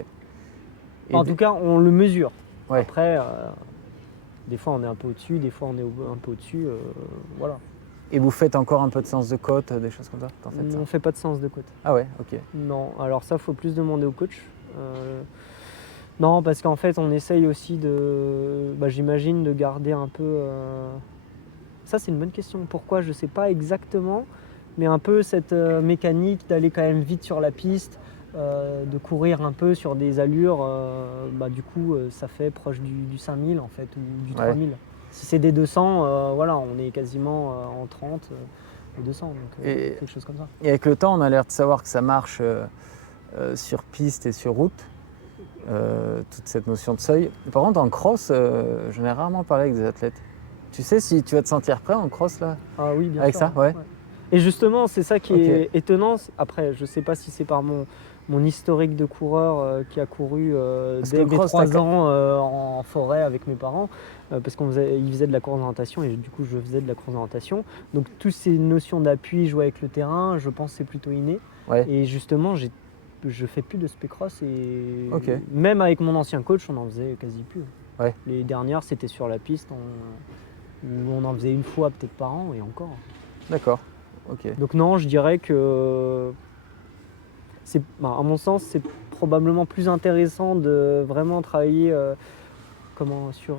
En tout cas, on le mesure. Ouais. Après, des fois on est un peu au-dessus, des fois on est un peu au-dessus, voilà. Et vous faites encore un peu de séance de côte, des choses comme ça? On ne fait pas de séance de côte. Ah ouais, ok. Non, alors ça, il faut plus demander au coach. Non, parce qu'en fait, on essaye aussi j'imagine, de garder un peu... Ça, c'est une bonne question. Pourquoi? Je ne sais pas exactement, mais un peu cette mécanique d'aller quand même vite sur la piste, de courir un peu sur des allures, du coup ça fait proche du 5000 en fait, ou du 3000. Si c'est des 200, voilà, on est quasiment en 30 ou 200, donc Et- quelque chose comme ça. Et avec le temps, on a l'air de savoir que ça marche sur piste et sur route, toute cette notion de seuil. Par contre, en cross, j'en ai rarement parlé avec des athlètes. Tu sais si tu vas te sentir prêt en cross là? Ah oui, bien Avec sûr. ça, ouais. Et justement, c'est ça qui Ok. est étonnant. Après, je ne sais pas si c'est par mon historique de coureur qui a couru Parce que dès le mes cross, 3 t'as- ans ils forêt avec mes parents, parce qu'ils faisaient de la course d'orientation et du coup, je faisais de la course d'orientation. Donc, toutes ces notions d'appui, jouer avec le terrain, je pense que c'est plutôt inné. Ouais. Et justement, je fais plus de spé-cross et Ok. même avec mon ancien coach, on en faisait quasi plus. Ouais. Les dernières, c'était sur la piste. On en faisait une fois peut-être par an et encore. D'accord. Ok. Donc non, je dirais que à mon sens, c'est probablement plus intéressant de vraiment travailler sur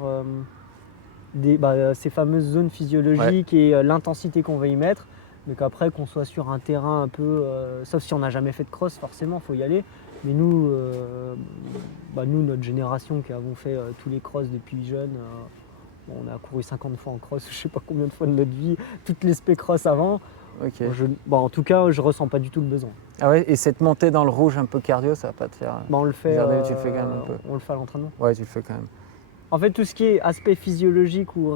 ces fameuses zones physiologiques et l'intensité qu'on va y mettre. Mais qu'après, qu'on soit sur un terrain un peu, sauf si on n'a jamais fait de cross, forcément, il faut y aller. Mais nous, notre génération qui avons fait tous les crosс depuis jeune, on a couru 50 fois en cross, je sais pas combien de fois de notre vie, toutes les spé cross avant. Ok. En tout cas, je ressens pas du tout le besoin. Ah ouais, et cette montée dans le rouge un peu cardio, ça va pas te faire. On le fait, Bizarre, tu le fais quand même un peu. on le fait à l'entraînement. Ouais, tu le fais quand même. En fait, tout ce qui est aspect physiologique ou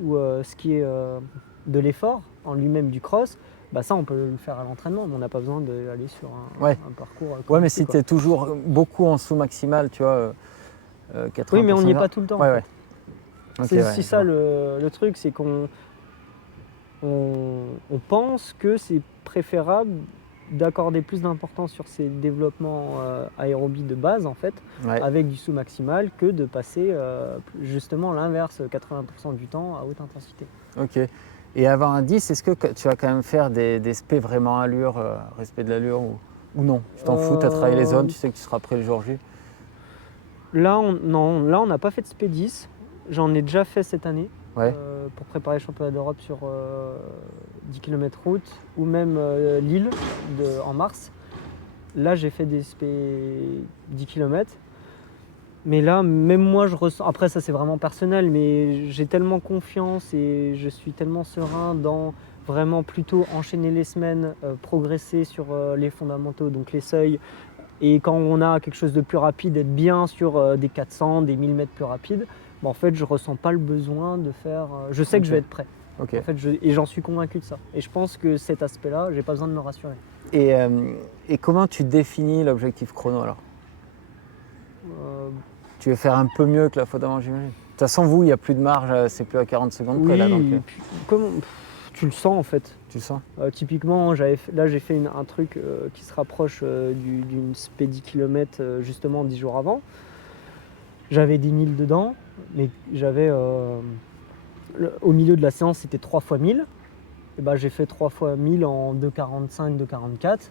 ce qui est de l'effort en lui-même du cross, ça on peut le faire à l'entraînement, mais on n'a pas besoin d'aller sur un parcours. Ouais, mais si tu es toujours beaucoup en sous-maximal, tu vois, 80%. Oui, mais on n'y est pas tout le temps. Ouais, en ouais. fait. Ok, C'est ouais, aussi je ça vois. le truc, c'est qu'on pense que c'est préférable d'accorder plus d'importance sur ces développements aérobies de base en fait, Ouais. avec du sous-maximal, que de passer justement l'inverse 80% du temps à haute intensité. Ok. Et avant un 10, est-ce que tu vas quand même faire des spé vraiment allure, respect de l'allure ou non? Tu t'en fous, tu as travaillé les zones, tu sais que tu seras prêt le jour J? Là, on n'a pas fait de spé 10. J'en ai déjà fait cette année Ouais. pour préparer le championnat d'Europe sur 10 km route ou même Lille en mars. Là, j'ai fait des spé 10 km. Mais là, même moi, je ressens. Après, ça, c'est vraiment personnel, mais j'ai tellement confiance et je suis tellement serein dans vraiment plutôt enchaîner les semaines, progresser sur les fondamentaux, donc les seuils. Et quand on a quelque chose de plus rapide, être bien sur des 400, des 1000 mètres plus rapides, en fait, je ressens pas le besoin de faire. Je sais que je vais être prêt. Ok. En fait, et j'en suis convaincu de ça. Et je pense que cet aspect-là, j'ai pas besoin de me rassurer. Et comment tu définis l'objectif chrono alors? Tu veux faire un peu mieux que la fois d'avant, j'imagine. De toute façon, vous, il n'y a plus de marge, c'est plus à 40 secondes près là. Donc, et puis, tu le sens en fait. tu le sens? Typiquement, j'ai fait un truc qui se rapproche d'une spé 10 km justement 10 jours avant. J'avais des 1000 dedans, mais j'avais au milieu de la séance, c'était 3 fois 1000. Et j'ai fait 3 fois 1000 en 2,45, 2,44.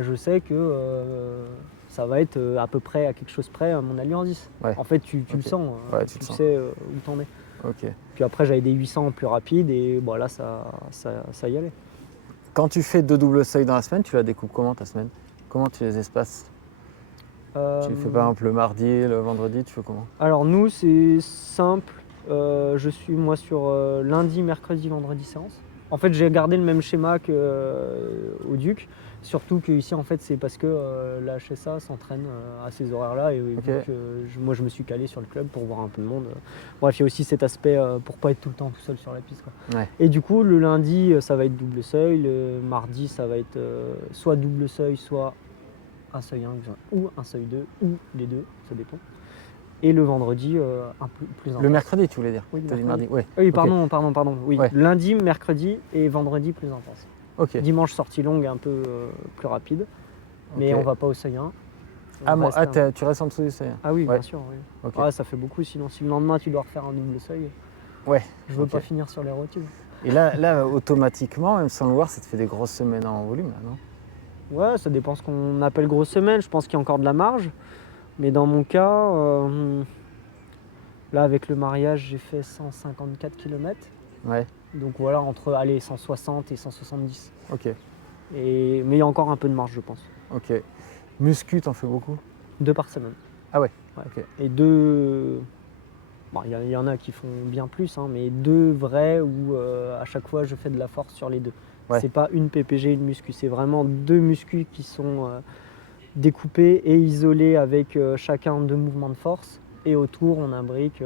Je sais que ça va être à peu près à quelque chose près à mon allure 10. Ouais. En fait, tu le sens, Ouais, tu le sens. sais où t'en es. Ok. Puis après, j'avais des 800 plus rapides et là, ça y allait. Quand tu fais 2 doubles seuils dans la semaine, tu la découpes comment ta semaine? Comment tu les espaces? Tu le fais par exemple le mardi, le vendredi, tu fais comment? Alors nous, c'est simple. Je suis moi sur lundi, mercredi, vendredi séance. En fait, j'ai gardé le même schéma qu'au Duc. Surtout qu'ici, en fait, c'est parce que la HSA s'entraîne à ces horaires-là. Et Ok. donc, moi, je me suis calé sur le club pour voir un peu de monde. Bref, il y a aussi cet aspect pour pas être tout le temps tout seul sur la piste, quoi. Ouais. Et du coup, le lundi, ça va être double seuil. Le mardi, ça va être soit double seuil, soit un seuil 1 ou un seuil 2, ou les deux, ça dépend. Et le vendredi, un peu plus intense. Le mercredi, tu voulais dire? Oui, le T'as dit mercredi. mardi. Ouais. Oui, Ok. pardon. Oui. Ouais. Lundi, mercredi et vendredi plus intense. Ok. Dimanche, sortie longue, un peu plus rapide. Mais Ok. on va pas au seuil 1. Tu restes en dessous du seuil? Ah oui, Ouais. bien sûr. Oui. Ok. Ah, ça fait beaucoup, sinon si le lendemain tu dois refaire un double seuil, Ouais. je veux Ok. pas finir sur les rotules. Et là, automatiquement, même sans le voir, ça te fait des grosses semaines en volume, là, non? Ouais, ça dépend ce qu'on appelle grosse semaine. Je pense qu'il y a encore de la marge. Mais dans mon cas, là avec le mariage, j'ai fait 154 km. Ouais, Donc voilà, entre allez, 160 et 170. ok, Mais il y a encore un peu de marge, je pense. ok. Muscu, t'en fais beaucoup? 2 par semaine. Ah ouais, Ouais. ok. Et 2. Bon, il y en a qui font bien plus, hein, mais 2 vrais où à chaque fois je fais de la force sur les 2. Ouais. C'est pas une PPG, une muscu, c'est vraiment 2 muscus qui sont découpés et isolés avec chacun 2 mouvements de force. Et autour, on imbrique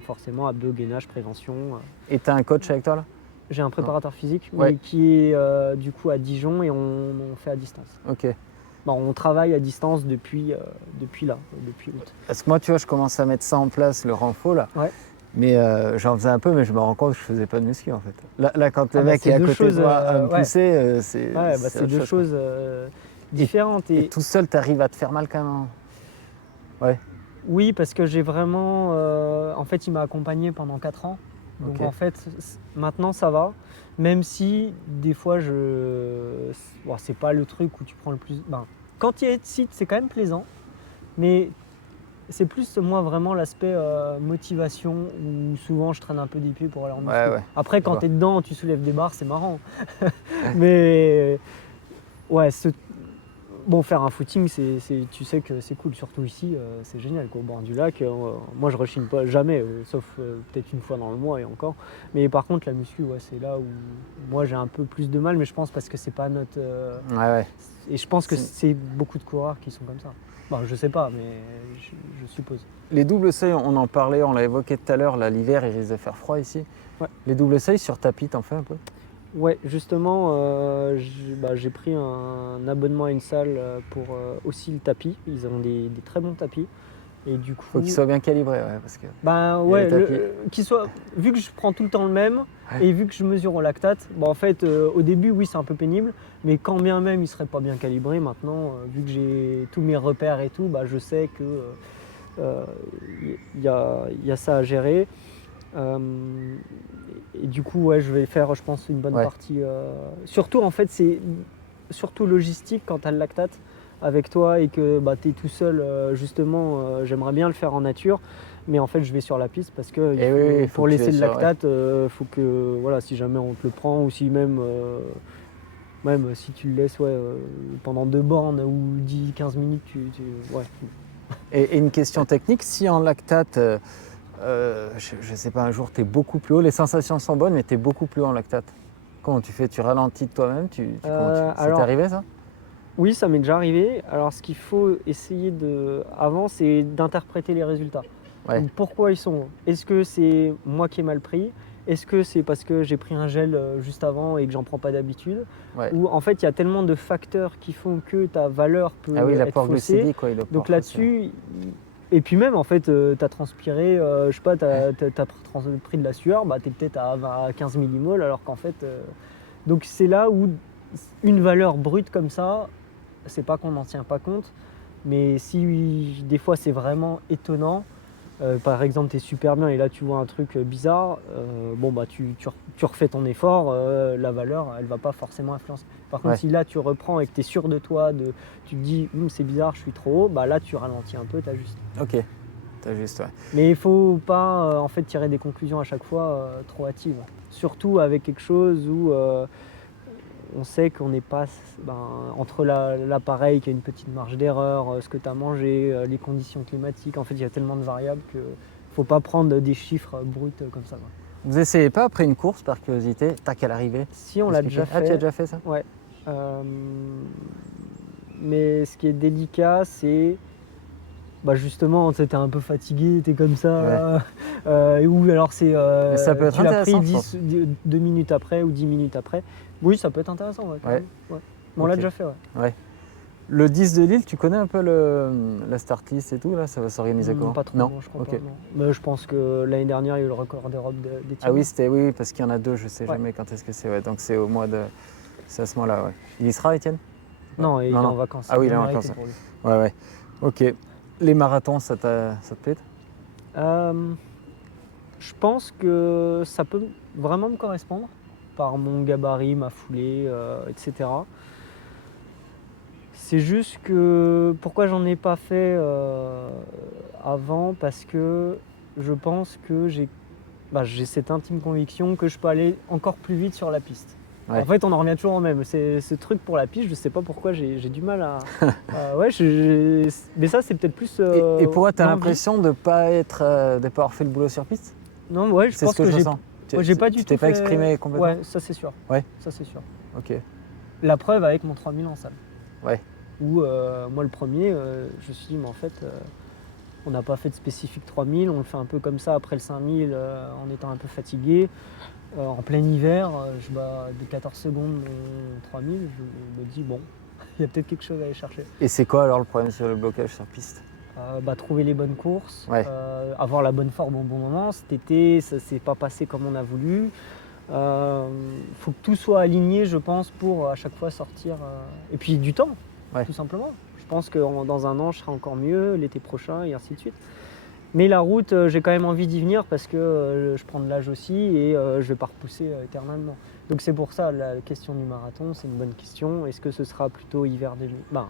forcément abdos, gainage, prévention. Et t'as un coach avec toi là? J'ai un préparateur physique, Ouais. mais qui est du coup à Dijon et on fait à distance. Ok. Bon, on travaille à distance depuis là, depuis août. Parce que moi, tu vois, je commence à mettre ça en place, le renfo là. Ouais. Mais j'en faisais un peu, mais je me rends compte que je faisais pas de muscu en fait. Là quand le Ah bah, mec c'est est à deux côté de choses, moi à me ouais. pousser, Ouais, c'est autre deux chose, quoi. choses différentes. Et tout seul, t'arrives à te faire mal quand même, hein. Ouais, Oui, parce que j'ai vraiment. En fait, il m'a accompagné pendant 4 ans. Donc ok. en fait, maintenant ça va. Même si des fois, bon, c'est pas le truc où tu prends le plus. Ben, quand tu es site, c'est quand même plaisant. Mais c'est plus moi vraiment l'aspect motivation où souvent je traîne un peu des pieds pour aller en muscu. Ouais, Après, je quand vois. tu es dedans, tu soulèves des barres, c'est marrant. Mais ouais, bon, faire un footing, tu sais que c'est cool, surtout ici, c'est génial quoi. Au bord du lac, moi je rechigne pas jamais, sauf peut-être une fois dans le mois et encore. Mais par contre, la muscu, ouais, c'est là où moi j'ai un peu plus de mal, mais je pense parce que c'est pas notre. Ouais. Et je pense que C'est- c'est beaucoup de coureurs qui sont comme ça. Bon, je sais pas, mais je suppose. Les doubles seuils, on en parlait, on l'a évoqué tout à l'heure, là l'hiver il risque de faire froid ici. Ouais. Les doubles seuils sur tapis, t'en fais un peu? Ouais, justement, j'ai pris un abonnement à une salle pour aussi le tapis. Ils ont des très bons tapis. Et du coup, Faut qu'il soit bien calibré, ouais, parce que ben il y a ouais, les tapis. vu que je prends tout le temps le même Ouais. et vu que je mesure au lactate, en fait, au début, oui, c'est un peu pénible, mais quand bien même il serait pas bien calibré, maintenant, vu que j'ai tous mes repères et tout, je sais que il y a ça à gérer. Euh, et du coup, ouais, je vais faire, je pense, une bonne Ouais. partie. Surtout, en fait, c'est surtout logistique quand tu as le lactate avec toi et que tu es tout seul. Justement, j'aimerais bien le faire en nature, mais en fait, je vais sur la piste parce que Et oui, faut pour que tu laisser ailles le sur- lactate, faut que, voilà, si jamais on te le prend ou si même si tu le laisses pendant 2 bornes ou 10-15 minutes, ouais. Et une question technique, si en lactate, je sais pas, un jour tu es beaucoup plus haut, les sensations sont bonnes, mais tu es beaucoup plus haut en lactate. Comment tu fais? Tu ralentis de toi-même? Ça t'est Alors, arrivé ça? oui, ça m'est déjà arrivé. Alors, ce qu'il faut essayer avant, c'est d'interpréter les résultats. Ouais. Donc, pourquoi ils sont hauts? Est-ce que c'est moi qui ai mal pris? Est-ce que c'est parce que j'ai pris un gel juste avant et que j'en prends pas d'habitude? Ouais. Ou en fait, il y a tellement de facteurs qui font que ta valeur peut Ah oui, être l'apport faussée. glucidique, quoi, il est Donc fort, là-dessus, et puis même, en fait, tu as transpiré, je sais pas, tu as pris de la sueur, tu es peut-être à 15 millimoles, alors qu'en fait. Donc c'est là où une valeur brute comme ça, c'est pas qu'on n'en tient pas compte, mais si des fois c'est vraiment étonnant, par exemple tu es super bien et là tu vois un truc bizarre, tu refais ton effort, la valeur elle va pas forcément influencer. Par contre Ouais. si là tu reprends et que tu es sûr de toi, tu te dis c'est bizarre, je suis trop haut, là tu ralentis un peu, tu ajustes. Ok, t'as juste, ouais. Mais il faut pas en fait tirer des conclusions à chaque fois trop hâtives. Surtout avec quelque chose où on sait qu'on n'est pas entre l'appareil qui a une petite marge d'erreur, ce que tu as mangé, les conditions climatiques. En fait, il y a tellement de variables qu'il ne faut pas prendre des chiffres bruts comme ça, quoi. Vous essayez pas après une course, par curiosité, tac à l'arrivée? Si on l'a Expliquer. déjà Ah, tu as fait, déjà fait ça? ouais. Mais ce qui est délicat, c'est justement, tu es un peu fatigué, tu es comme ça, ou alors Mais ça peut être tu l'as pris intéressant, je pense. 2 minutes après ou 10 minutes après. Oui, ça peut être intéressant, ouais, quand Ouais. même, ouais. Mais on l'a Ok. déjà fait, ouais. Le 10 de Lille, tu connais un peu la start list et tout, là? Ça va s'organiser comment? Pas trop, Non? non, je crois Ok. pas. Non. Mais je pense que l'année dernière, il y a eu le record d'Europe Ah d'Étienne. oui, parce qu'il y en a deux, je sais Ouais. jamais quand est-ce que c'est. Ouais. Donc c'est au mois de. C'est à ce mois-là, ouais. Il y sera, Étienne? Non, et il est Non. en vacances. Ah oui, il est bien en mérité vacances. pour lui. Ouais. Ok. Les marathons, ça te plaît? Euh, je pense que ça peut vraiment me correspondre par mon gabarit, ma foulée, etc. C'est juste que pourquoi j'en ai pas fait avant, parce que je pense que j'ai cette intime conviction que je peux aller encore plus vite sur la piste. Ouais. En fait, on en revient toujours au même. C'est ce truc pour la piste, je sais pas pourquoi j'ai du mal à. Mais ça, c'est peut-être plus. Et pourquoi tu as l'envie. l'impression de ne pas avoir fait le boulot sur piste? Non, ouais, je C'est pense ce que je j'ai. ressens. J'ai pas du Tu tout. t'es pas fait- exprimé complètement? Ouais, ça c'est sûr. Ouais. Ça c'est sûr. Ok. La preuve avec mon 3000 en salle. Ouais. Où moi le premier, je me suis dit, mais en fait, on n'a pas fait de spécifique 3000, on le fait un peu comme ça après le 5000 en étant un peu fatigué. En plein hiver, je bats de 14 secondes mon 3000, je me dis, bon, il y a peut-être quelque chose à aller chercher. Et c'est quoi alors le problème sur le blocage sur piste? Trouver les bonnes courses, Ouais. avoir la bonne forme au bon moment. Cet été, ça s'est pas passé comme on a voulu. Faut que tout soit aligné, je pense, pour à chaque fois sortir. Et puis du temps, Ouais. tout simplement. Je pense que dans un an, je serai encore mieux, l'été prochain, et ainsi de suite. Mais la route, j'ai quand même envie d'y venir parce que je prends de l'âge aussi et je vais pas repousser éternellement. Donc c'est pour ça la question du marathon, c'est une bonne question. Est-ce que ce sera plutôt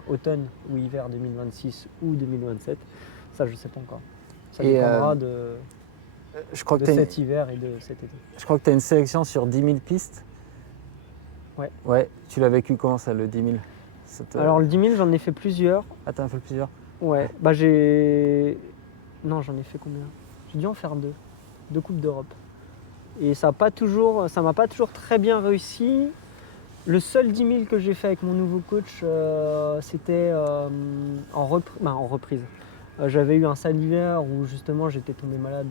automne ou hiver 2026 ou 2027? Ça, je sais pas encore. Ça Et, dépendra Je crois que de cet hiver et de cet été. je crois que tu as une sélection sur 10 000 pistes. Ouais. Ouais. Tu l'as vécu comment ça, le 10 000? Alors le 10 000, j'en ai fait plusieurs. Ah, t'en as fait plusieurs? Ouais, Non, j'en ai fait combien? J'ai dû en faire deux Coupes d'Europe. Et ça m'a pas toujours très bien réussi. Le seul 10 000 que j'ai fait avec mon nouveau coach, c'était en reprise. J'avais eu un sale hiver où justement j'étais tombé malade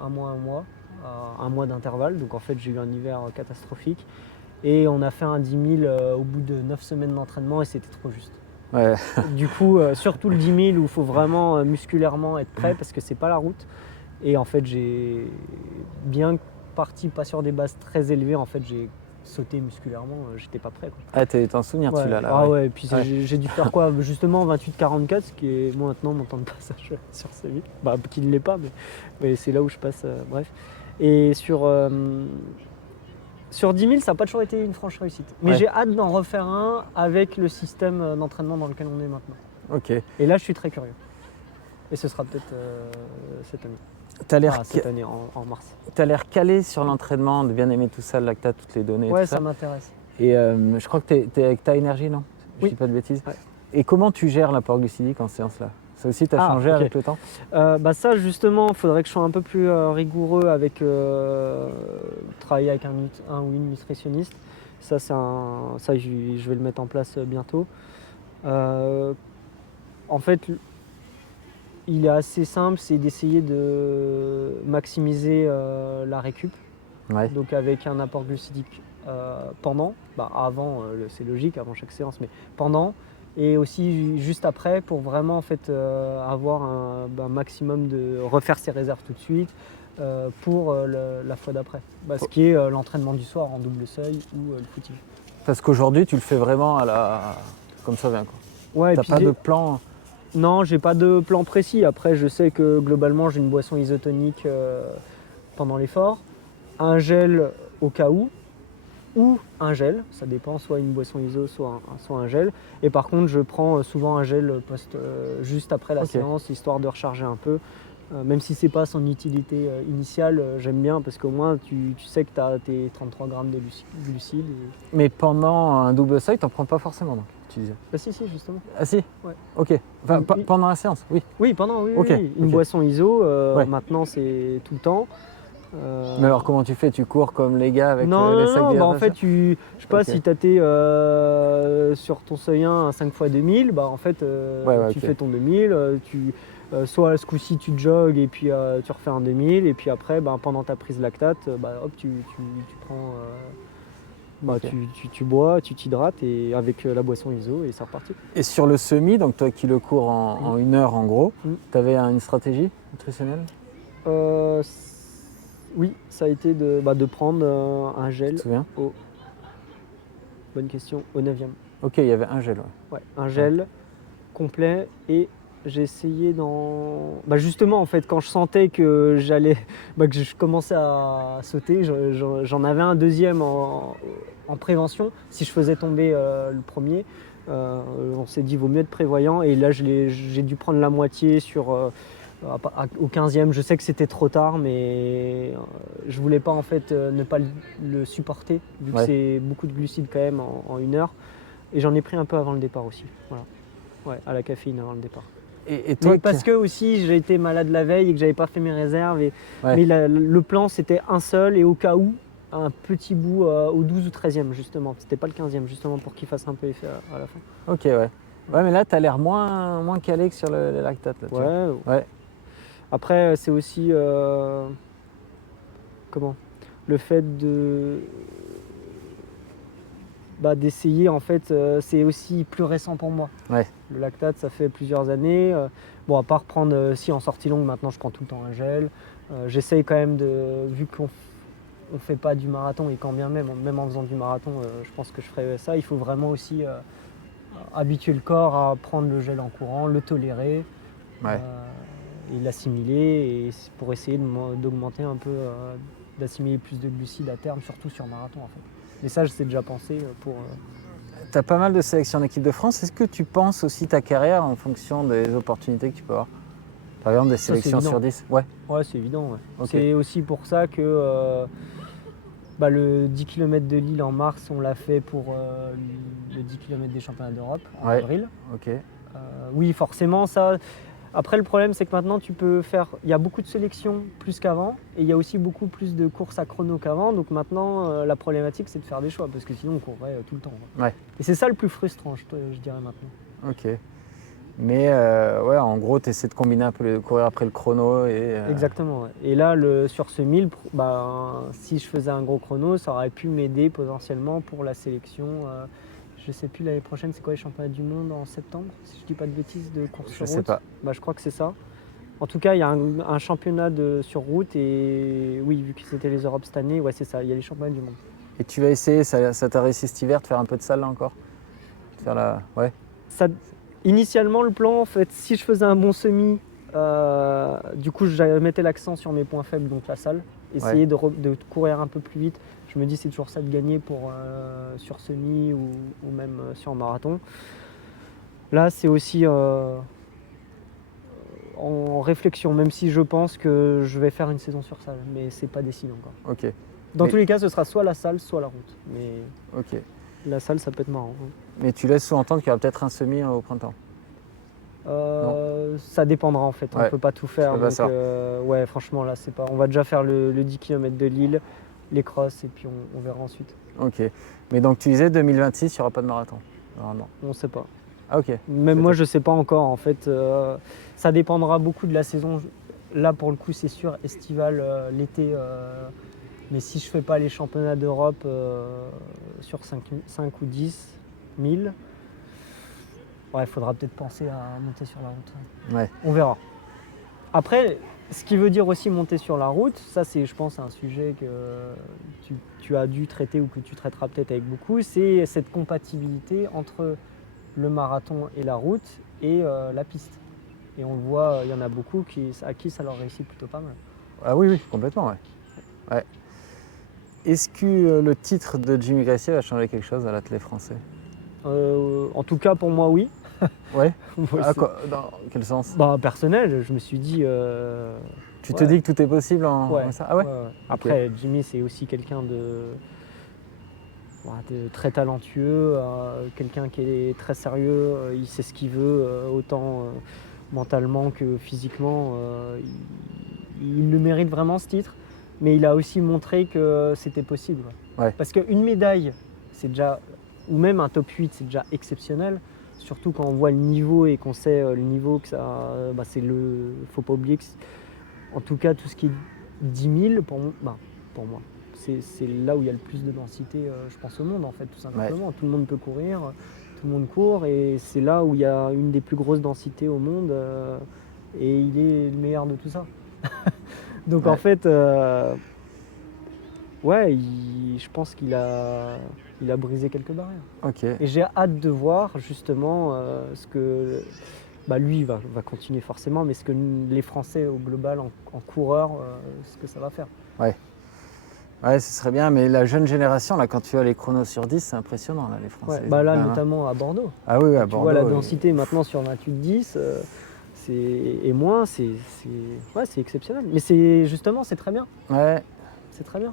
un mois d'intervalle. Donc en fait j'ai eu un hiver catastrophique. Et on a fait un 10 000 au bout de 9 semaines d'entraînement et c'était trop juste. Ouais. Du coup, surtout le 10 000 où il faut vraiment musculairement être prêt parce que c'est pas la route. Et en fait, j'ai bien parti pas sur des bases très élevées. En fait, j'ai sauté musculairement, j'étais pas prêt, quoi. Ah, t'en souviens Ouais. celui-là là? Ah Ouais. ouais, et puis j'ai dû faire quoi? Justement 28-44, ce qui est moi maintenant mon temps de passage sur C8. Qui ne l'est pas, mais c'est là où je passe, bref. Et sur 10 000, ça n'a pas toujours été une franche réussite. Mais Ouais. j'ai hâte d'en refaire un avec le système d'entraînement dans lequel on est maintenant. Ok. Et là, je suis très curieux. Et ce sera peut-être cette année. T'as l'air Cette année, en mars. T'as l'air calé sur l'entraînement, de bien aimer tout ça, le lactate, toutes les données, Ouais, tout ça. ça m'intéresse. Et je crois que t'es avec ta énergie, non? Je Oui. dis pas de bêtises. Ouais. Et comment tu gères l'apport glucidique en séance là? Ça aussi, t'as changé ok. avec le temps? Ça, justement, il faudrait que je sois un peu plus rigoureux avec travailler avec un ou une nutritionniste. Ça, je vais le mettre en place bientôt. En fait, il est assez simple, c'est d'essayer de maximiser la récup. Ouais. Donc avec un apport glucidique pendant, avant, c'est logique, avant chaque séance, mais pendant, et aussi juste après pour vraiment en fait avoir un maximum de refaire ses réserves tout de suite pour la fois d'après. Ce qui est l'entraînement du soir en double seuil ou le footing. Parce qu'aujourd'hui, tu le fais vraiment comme ça vient, quoi. Ouais, T'as pas de plan? Non, j'ai pas de plan précis. Après, je sais que globalement, j'ai une boisson isotonique pendant l'effort, un gel au cas où, ou un gel, ça dépend, soit une boisson iso, soit un gel. Et par contre, je prends souvent un gel juste après la séance, histoire de recharger un peu. Même si c'est pas son utilité initiale, j'aime bien parce qu'au moins tu sais que tu as tes 33 grammes de glucides. Mais pendant un double seuil, t'en prends pas forcément, donc, tu disais? Si, justement. Ah si? Ouais. Ok. Enfin, Oui. Pendant la séance, oui. Oui, pendant, oui. Ok, Oui. Une ok. boisson iso, Ouais. maintenant c'est tout le temps. Mais alors comment tu fais? Tu cours comme les gars avec les sacs Non, en fait, d'hydratation? je sais pas Ok. si tu as sur ton seuil 1 un 5 x 2000, en fait, tu ok. fais ton 2000, soit ce coup-ci tu jogues et puis tu refais un 2000, et puis après, pendant ta prise lactate, hop, tu prends, Ok. tu bois, tu t'hydrates et avec la boisson iso et c'est reparti. Et sur le semi, donc toi qui le cours en 1 heure en gros, tu avais une stratégie nutritionnelle? Oui, ça a été de prendre un Tu gel te souviens? Bonne question, au 9e. Ok, il y avait un gel, ouais. Ouais, un gel complet, et j'ai essayé justement en fait quand je sentais que que je commençais à sauter, j'en avais un deuxième en prévention. Si je faisais tomber le premier, on s'est dit vaut mieux être prévoyant, et là j'ai dû prendre la moitié sur Au 15e, je sais que c'était trop tard, mais je voulais pas en fait ne pas le supporter, vu que Ouais. c'est beaucoup de glucides quand même en 1 heure. Et j'en ai pris un peu avant le départ aussi. Voilà. Ouais, à la caféine avant le départ. Et toi, Mais parce que aussi j'ai été malade la veille et que j'avais pas fait mes réserves. Ouais. Mais le plan c'était un seul et au cas où, un petit bout au 12 ou 13e justement. C'était pas le 15e justement pour qu'il fasse un peu effet à la fin. Ok, ouais. Ouais, mais là, tu as l'air moins calé que sur le lactate. Là, tu vois. Ouais. Ouais. Après c'est aussi le fait d'essayer en fait, c'est aussi plus récent pour moi. Ouais. Le lactate, ça fait plusieurs années. Bon, à part prendre, si en sortie longue, maintenant je prends tout le temps un gel. J'essaye quand même vu qu'on ne fait pas du marathon et quand bien même en faisant du marathon, je pense que je ferais ça. Il faut vraiment aussi habituer le corps à prendre le gel en courant, le tolérer Ouais. et l'assimiler et pour essayer d'augmenter un peu, d'assimiler plus de glucides à terme, surtout sur marathon en fait. Mais ça, je sais déjà penser pour. Tu as pas mal de sélections en équipe de France. Est-ce que tu penses aussi ta carrière en fonction des opportunités que tu peux avoir? Par exemple, des Ça, c'est sélections évident. sur 10? Ouais. Ouais, c'est évident. Ouais. Ok. C'est aussi pour ça que le 10 km de Lille en mars, on l'a fait pour le 10 km des championnats d'Europe en avril. Ok. Oui, forcément, ça. Après, le problème, c'est que maintenant, tu peux faire. Il y a beaucoup de sélections plus qu'avant, et il y a aussi beaucoup plus de courses à chrono qu'avant. Donc maintenant, la problématique, c'est de faire des choix, parce que sinon, on courrait tout le temps. Ouais. Et c'est ça le plus frustrant, je dirais maintenant. Ok. Mais ouais, en gros, tu essaies de combiner un peu courir après le chrono. Exactement. Ouais. Et là, sur ce 1000, si je faisais un gros chrono, ça aurait pu m'aider potentiellement pour la sélection. Je sais plus l'année prochaine, c'est quoi les championnats du monde en septembre, si je dis pas de bêtises, de course sur route. Je sais pas. Je crois que c'est ça. En tout cas, il y a un championnat sur route et oui, vu que c'était les Europes cette année, ouais, c'est ça, il y a les championnats du monde. Et tu vas essayer, ça t'a réussi cet hiver, de faire un peu de salle là encore? De faire Ouais. Initialement, le plan, en fait, si je faisais un bon semi, du coup, je mettais l'accent sur mes points faibles, donc la salle. Essayer de courir un peu plus vite. Je me dis c'est toujours ça de gagner sur semi ou même sur marathon. Là, c'est aussi en réflexion, même si je pense que je vais faire une saison sur salle, mais c'est pas décidé encore. Ok. Dans tous les cas, ce sera soit la salle, soit la route. Mais ok. la salle, ça peut être marrant. Mais tu laisses sous-entendre qu'il y aura peut-être un semi au printemps. Ça dépendra en fait, on peut pas tout faire. Donc, ouais, franchement, là, c'est pas. On va déjà faire le 10 km de Lille, les crosses, et puis on verra ensuite. Ok. Mais donc tu disais 2026, il n'y aura pas de marathon, normalement. On sait pas. Ah ok. Même moi, je sais pas encore. En fait, ça dépendra beaucoup de la saison. Là, pour le coup, c'est sûr, estival, l'été. Mais si je fais pas les championnats d'Europe sur 5 ou 10 000, il faudra peut-être penser à monter sur la route. Ouais. On verra. Après, ce qui veut dire aussi monter sur la route, ça c'est, je pense, un sujet que tu as dû traiter ou que tu traiteras peut-être avec beaucoup, c'est cette compatibilité entre le marathon et la route et la piste. Et on le voit, il y en a beaucoup à qui ça leur réussit plutôt pas mal. Ah oui, complètement, ouais. Est-ce que le titre de Jimmy Gracie va changer quelque chose à l'athlète français? En tout cas, pour moi, oui. Ouais. Dans quel sens? Personnel, je me suis dit. Tu te dis que tout est possible en ça? Ah ouais, Après, Jimmy, c'est aussi quelqu'un de très talentueux, quelqu'un qui est très sérieux, il sait ce qu'il veut, autant mentalement que physiquement. Il le mérite vraiment ce titre, mais il a aussi montré que c'était possible. Ouais. Parce qu'une médaille, c'est déjà, ou même un top 8, c'est déjà exceptionnel. Surtout quand on voit le niveau et qu'on sait le niveau que ça, faut pas oublier que, en tout cas, tout ce qui est 10 000, pour moi, c'est là où il y a le plus de densité, je pense, au monde, en fait, tout simplement. Ouais. Tout le monde peut courir, tout le monde court, et c'est là où il y a une des plus grosses densités au monde, et il est le meilleur de tout ça. Donc en fait, je pense qu'il a brisé quelques barrières. Okay. Et j'ai hâte de voir justement ce que lui va continuer forcément, mais ce que les Français au global en coureur, ce que ça va faire. Ouais, ce serait bien, mais la jeune génération, là, quand tu as les chronos sur 10, c'est impressionnant, là, les Français. Là, notamment à Bordeaux. Ah oui, à tu Bordeaux. vois la densité maintenant sur 28-10, et moins, ouais, c'est exceptionnel. Mais c'est justement, c'est très bien. Ouais. C'est très bien.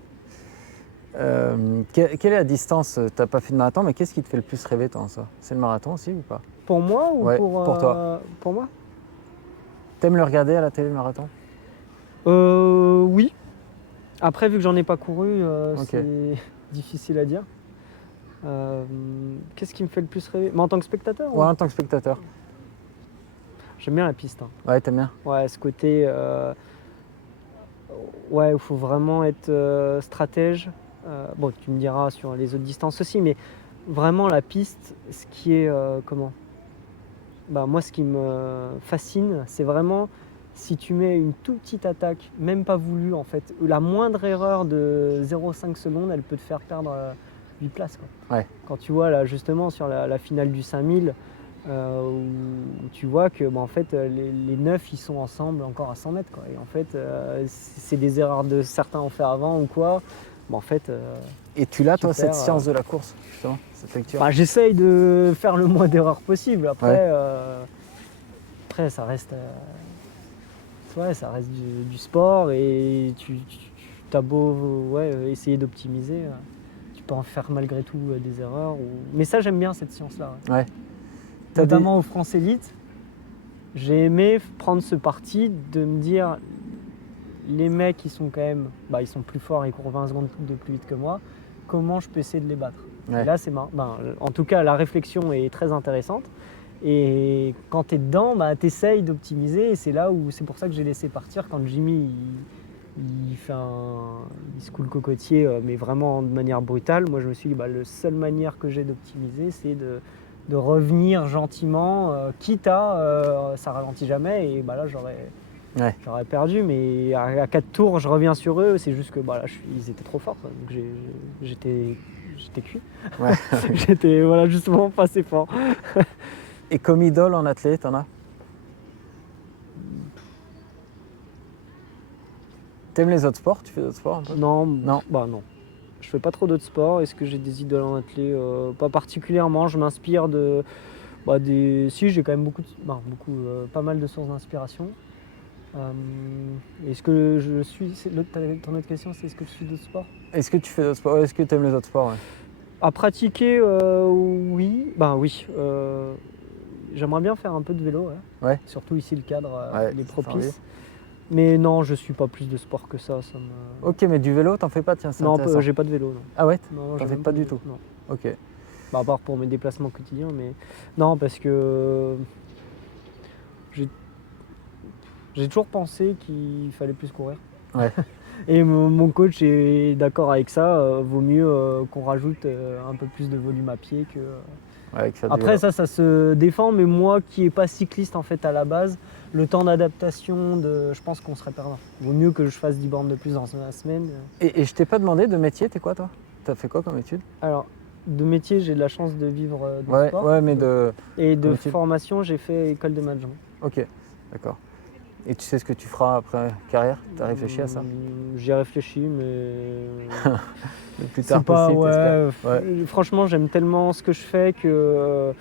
Quelle est la distance? Tu n'as pas fait de marathon, mais qu'est-ce qui te fait le plus rêver, toi, en ça? C'est le marathon aussi ou pas? Pour moi ou Ouais, pour toi. pour moi? T'aimes le regarder à la télé, le marathon? Oui. Après, vu que j'en ai pas couru, Ok. c'est difficile à dire. Qu'est-ce qui me fait le plus rêver? Mais en tant que spectateur? Ouais, en tant que spectateur. J'aime bien la piste, hein. Ouais, t'aimes bien? Ouais, ce côté, ouais, il faut vraiment être stratège. Bon, tu me diras sur les autres distances aussi, mais vraiment la piste, ce qui est comment? Bah, moi, ce qui me fascine, c'est vraiment si tu mets une toute petite attaque, même pas voulue en fait, la moindre erreur de 0,5 secondes, elle peut te faire perdre 8 places, quoi. Ouais. Quand tu vois là justement sur la finale du 5000, où tu vois que bah, en fait, les 9 ils sont ensemble encore à 100 mètres, quoi. Et en fait, c'est des erreurs de certains ont fait avant ou quoi. Bah, en fait, Et tu l'as, tu toi, cette perds, science de la course, justement, cette lecture? bah, j'essaye de faire le moins d'erreurs possible. Après, Ouais. après ça reste, ouais, ça reste du sport et tu as beau ouais, essayer d'optimiser, tu peux en faire malgré tout des erreurs. Mais ça, j'aime bien cette science-là. Ouais. Ouais. T'as Notamment au France Elite, j'ai aimé prendre ce parti de me dire les mecs, ils sont quand même, bah, ils sont plus forts, ils courent 20 secondes de plus vite que moi. Comment je peux essayer de les battre? Ouais. Et là, c'est marrant. Ben, en tout cas, la réflexion est très intéressante. Et quand tu es dedans, bah, tu essayes d'optimiser. Et c'est là où c'est pour ça que j'ai laissé partir quand Jimmy il se coule le cocotier, mais vraiment de manière brutale. Moi, je me suis dit, bah, la seule manière que j'ai d'optimiser, c'est de revenir gentiment, quitte à ça ralentit jamais. Et bah, là, j'aurais perdu, mais à 4 tours, je reviens sur eux. C'est juste que bah, là, ils étaient trop forts, quoi. Donc j'étais cuit. Ouais. J'étais voilà, justement pas assez fort. Et comme idole en athlète, t'en as? T'aimes les autres sports? Tu fais d'autres sports un peu? Non, Non. bah non. Je fais pas trop d'autres sports. Est-ce que j'ai des idoles en athlète? Pas particulièrement. Je m'inspire de des. Si, j'ai quand même pas mal de sources d'inspiration. Est-ce que je suis. Ton autre question, c'est est-ce que je suis d'autres sports? Est-ce que tu fais d'autres sports? Ouais, est-ce que t'aimes les autres sports? Ouais. À pratiquer, oui. Oui. J'aimerais bien faire un peu de vélo. Ouais. Ouais. Surtout ici, le cadre Ouais, il est ça fait envie. propice. Mais non, je suis pas plus de sport que ça. Ok, mais du vélo, t'en fais pas? Tiens, c'est Non, intéressant. j'ai pas de vélo. Non. Ah ouais? Non, T'en j'ai fais même pas de du vélo, tout? non. Ok. Bah, à part pour mes déplacements quotidiens, mais non, parce que j'ai toujours pensé qu'il fallait plus courir. Ouais. Et mon coach est d'accord avec ça. Vaut mieux qu'on rajoute un peu plus de volume à pied que. Ouais, avec faire du Après, vélo. ça se défend, mais moi qui n'ai pas cycliste en fait à la base, le temps d'adaptation, je pense qu'on serait perdant. Vaut mieux que je fasse 10 bornes de plus dans la semaine. Et je t'ai pas demandé de métier, t'es quoi toi? T'as fait quoi comme étude? Alors, de métier, j'ai de la chance de vivre de Ouais, sport. ouais, mais de. Et de comme étude. formation, j'ai fait école de management. Ok, d'accord. Et tu sais ce que tu feras après carrière? T'as réfléchi à ça? J'y ai réfléchi, mais. Le plus tard C'est pas. possible, Ouais, t'espères? Ouais. franchement, j'aime tellement ce que je fais que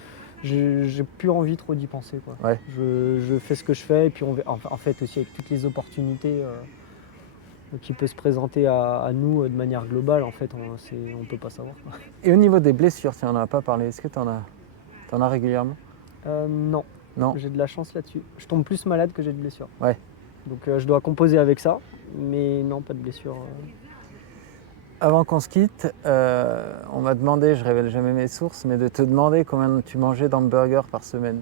j'ai plus envie trop d'y penser, quoi. Ouais. Je fais ce que je fais, et puis en fait, aussi avec toutes les opportunités qui peuvent se présenter à nous de manière globale, en fait, on peut pas savoir, quoi. Et au niveau des blessures, tu n'en as pas parlé, est-ce que t'en as régulièrement? Non, Non. j'ai de la chance là-dessus. Je tombe plus malade que j'ai de blessures. Ouais. Donc je dois composer avec ça, mais non, pas de blessure. Avant qu'on se quitte, on m'a demandé, je révèle jamais mes sources, mais de te demander combien tu mangeais d'hamburgers par semaine.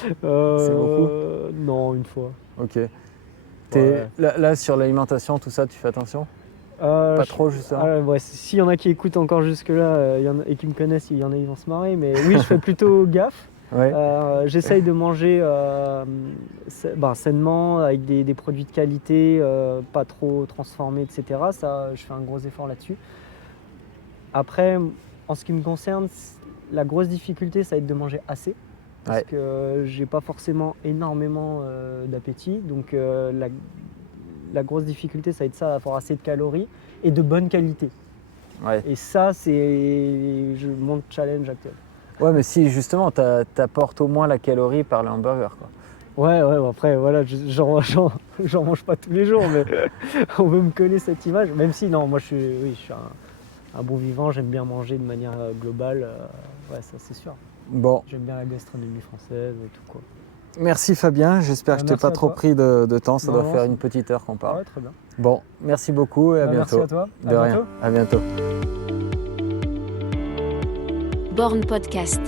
C'est beaucoup? Non, une fois. Ok. Ouais. Là, sur l'alimentation, tout ça, tu fais attention? Pas trop, justement? Ouais, s'il y en a qui écoutent encore jusque-là et qui me connaissent, il y en a, ils vont se marrer. Mais oui, je fais plutôt gaffe. Ouais. J'essaye de manger sainement, avec des produits de qualité, pas trop transformés, etc. Ça, je fais un gros effort là-dessus. Après, en ce qui me concerne, la grosse difficulté, ça va être de manger assez. Parce que j'ai pas forcément énormément d'appétit. Donc la grosse difficulté, ça va être ça, d'avoir assez de calories et de bonne qualité. Ouais. Et ça, c'est mon challenge actuel. Ouais, mais si justement, t'apportes au moins la calorie par le hamburger, quoi. Ouais, après, voilà, j'en mange pas tous les jours, mais on veut me coller cette image. Même si, non, moi, je suis un bon vivant, j'aime bien manger de manière globale. Ouais, ça, c'est sûr. Bon, J'aime bien la gastronomie française et tout, quoi. merci Fabien, j'espère que je t'ai Merci pas à trop toi. pris de temps, ça Non, doit non, faire c'est- une petite heure qu'on parle. Ouais, très bien. Bon, merci beaucoup et à Merci bientôt. à toi. De rien, à bientôt. Born Podcast.